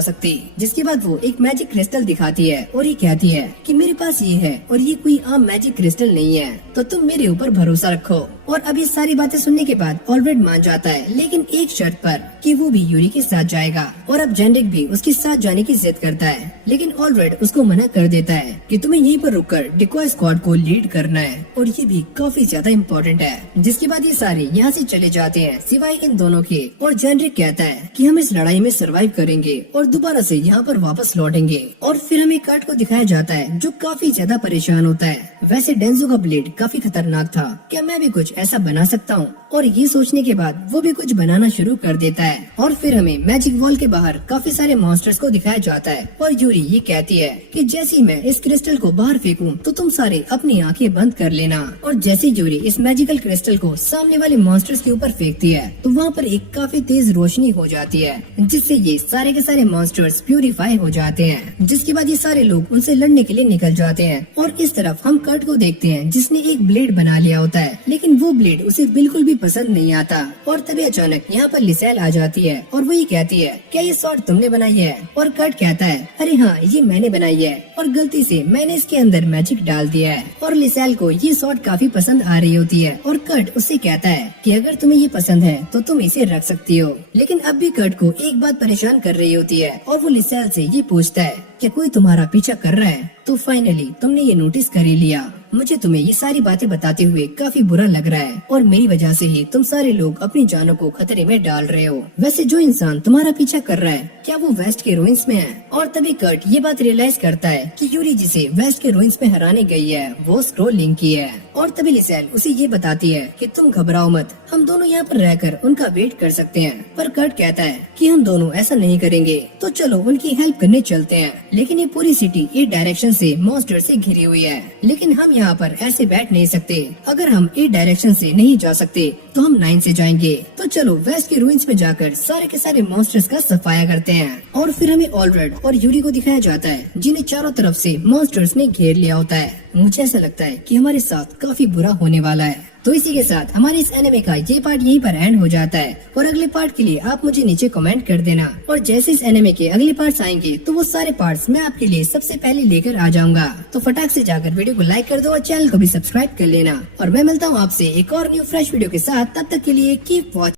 सकती। जिसके बाद वो एक मैजिक क्रिस्टल दिखाती है और ये कहती है कि मेरे पास ये है और ये कोई आम मैजिक क्रिस्टल नहीं है, तो तुम मेरे ऊपर भरोसा रखो। और अब ये सारी बातें सुनने के बाद ऑलरेड मान जाता है, लेकिन एक शर्त पर कि वो भी यूरी के साथ जाएगा। और अब जेनरिक भी उसके साथ जाने की जिद करता है, लेकिन ऑलरेड उसको मना कर देता है कि तुम्हें यहीं पर रुककर डिकॉय स्क्वाड को लीड करना है और ये भी काफी ज्यादा इम्पोर्टेंट है। जिसके बाद ये सारे यहाँ से चले जाते हैं सिवाय इन दोनों के। और जेनरिक कहता है कि हम इस लड़ाई में सर्वाइव करेंगे और दोबारा से यहाँ पर वापस लौटेंगे। और फिर हमें कर्ट को दिखाया जाता है जो काफी ज्यादा परेशान होता है। वैसे डेंजो का ब्लेड काफी खतरनाक था, क्या मैं भी कुछ ऐसा बना सकता हूँ? और ये सोचने के बाद वो भी कुछ बनाना शुरू कर देता है। और फिर हमें मैजिक वॉल के बाहर काफी सारे मॉन्स्टर्स को दिखाया जाता है और यूरी ये कहती है कि जैसे ही मैं इस क्रिस्टल को बाहर फेंकूं तो तुम सारे अपनी आंखें बंद कर लेना। और जैसे यूरी इस मैजिकल क्रिस्टल को सामने वाले मॉन्स्टर्स के ऊपर फेंकती है तो वहाँ पर एक काफी तेज रोशनी हो जाती है, जिससे ये सारे के सारे मॉन्स्टर्स प्यूरिफाई हो जाते हैं। जिसके बाद ये सारे लोग उनसे लड़ने के लिए निकल जाते हैं। और इस तरफ हम कर्ट को देखते हैं जिसने एक ब्लेड बना लिया होता है, लेकिन वो ब्लेड उसे बिल्कुल भी पसंद नहीं आता। और तभी अचानक यहाँ पर लिसेल आ जाती है और वो ये कहती है क्या ये स्वॉर्ड तुमने बनाई है? और कर्ट कहता है अरे हाँ ये मैंने बनाई है और गलती से मैंने इसके अंदर मैजिक डाल दिया है। और लिसेल को ये स्वॉर्ड काफी पसंद आ रही होती है और कर्ट उससे कहता है कि अगर तुम्हें ये पसंद है तो तुम इसे रख सकती हो। लेकिन अब भी कर्ट को एक बात परेशान कर रही होती है और वो लिसेल से ये पूछता है क्या कोई तुम्हारा पीछा कर रहा है? तो फाइनली तुमने ये नोटिस कर ही लिया। मुझे तुम्हें ये सारी बातें बताते हुए काफी बुरा लग रहा है और मेरी वजह से ही तुम सारे लोग अपनी जानों को खतरे में डाल रहे हो। वैसे जो इंसान तुम्हारा पीछा कर रहा है क्या वो वेस्ट के रूइंस में है? और तभी कर्ट ये बात रियलाइज करता है कि यूरी जिसे वेस्ट के रूइंस में हराने गई है वो स्क्रोल लिंक की है। और तभी लिसेल उसे ये बताती है कि तुम घबराओ मत, हम दोनों यहाँ पर रहकर उनका वेट कर सकते हैं। पर कर्ट कहता है कि हम दोनों ऐसा नहीं करेंगे, तो चलो उनकी हेल्प करने चलते हैं। लेकिन ये पूरी सिटी एक डायरेक्शन से मॉन्स्टर से घिरी हुई है, लेकिन हम यहाँ पर ऐसे बैठ नहीं सकते। अगर हम एक डायरेक्शन से नहीं जा सकते तो हम 9 से जाएंगे। तो चलो वेस्ट के रूइंस में जाकर सारे के सारे मॉन्स्टर्स का सफाया करते हैं। और फिर हमें ऑलरेड और यूरी को दिखाया जाता है जिन्हें चारों तरफ से मॉन्स्टर्स ने घेर लिया होता है। मुझे ऐसा लगता है कि हमारे साथ काफी बुरा होने वाला है। तो इसी के साथ हमारे इस एनिमे का ये पार्ट यहीं पर एंड हो जाता है और अगले पार्ट के लिए आप मुझे नीचे कमेंट कर देना। और जैसे इस एनिमे के अगले पार्ट्स आएंगे तो वो सारे पार्ट्स मैं आपके लिए सबसे पहले लेकर आ जाऊंगा। तो फटाक से जाकर वीडियो को लाइक कर दो और चैनल को भी सब्सक्राइब कर लेना। और मैं मिलता हूँ आपसे एक और न्यू फ्रेश वीडियो के साथ, तब तक के लिए कीप वॉचिंग।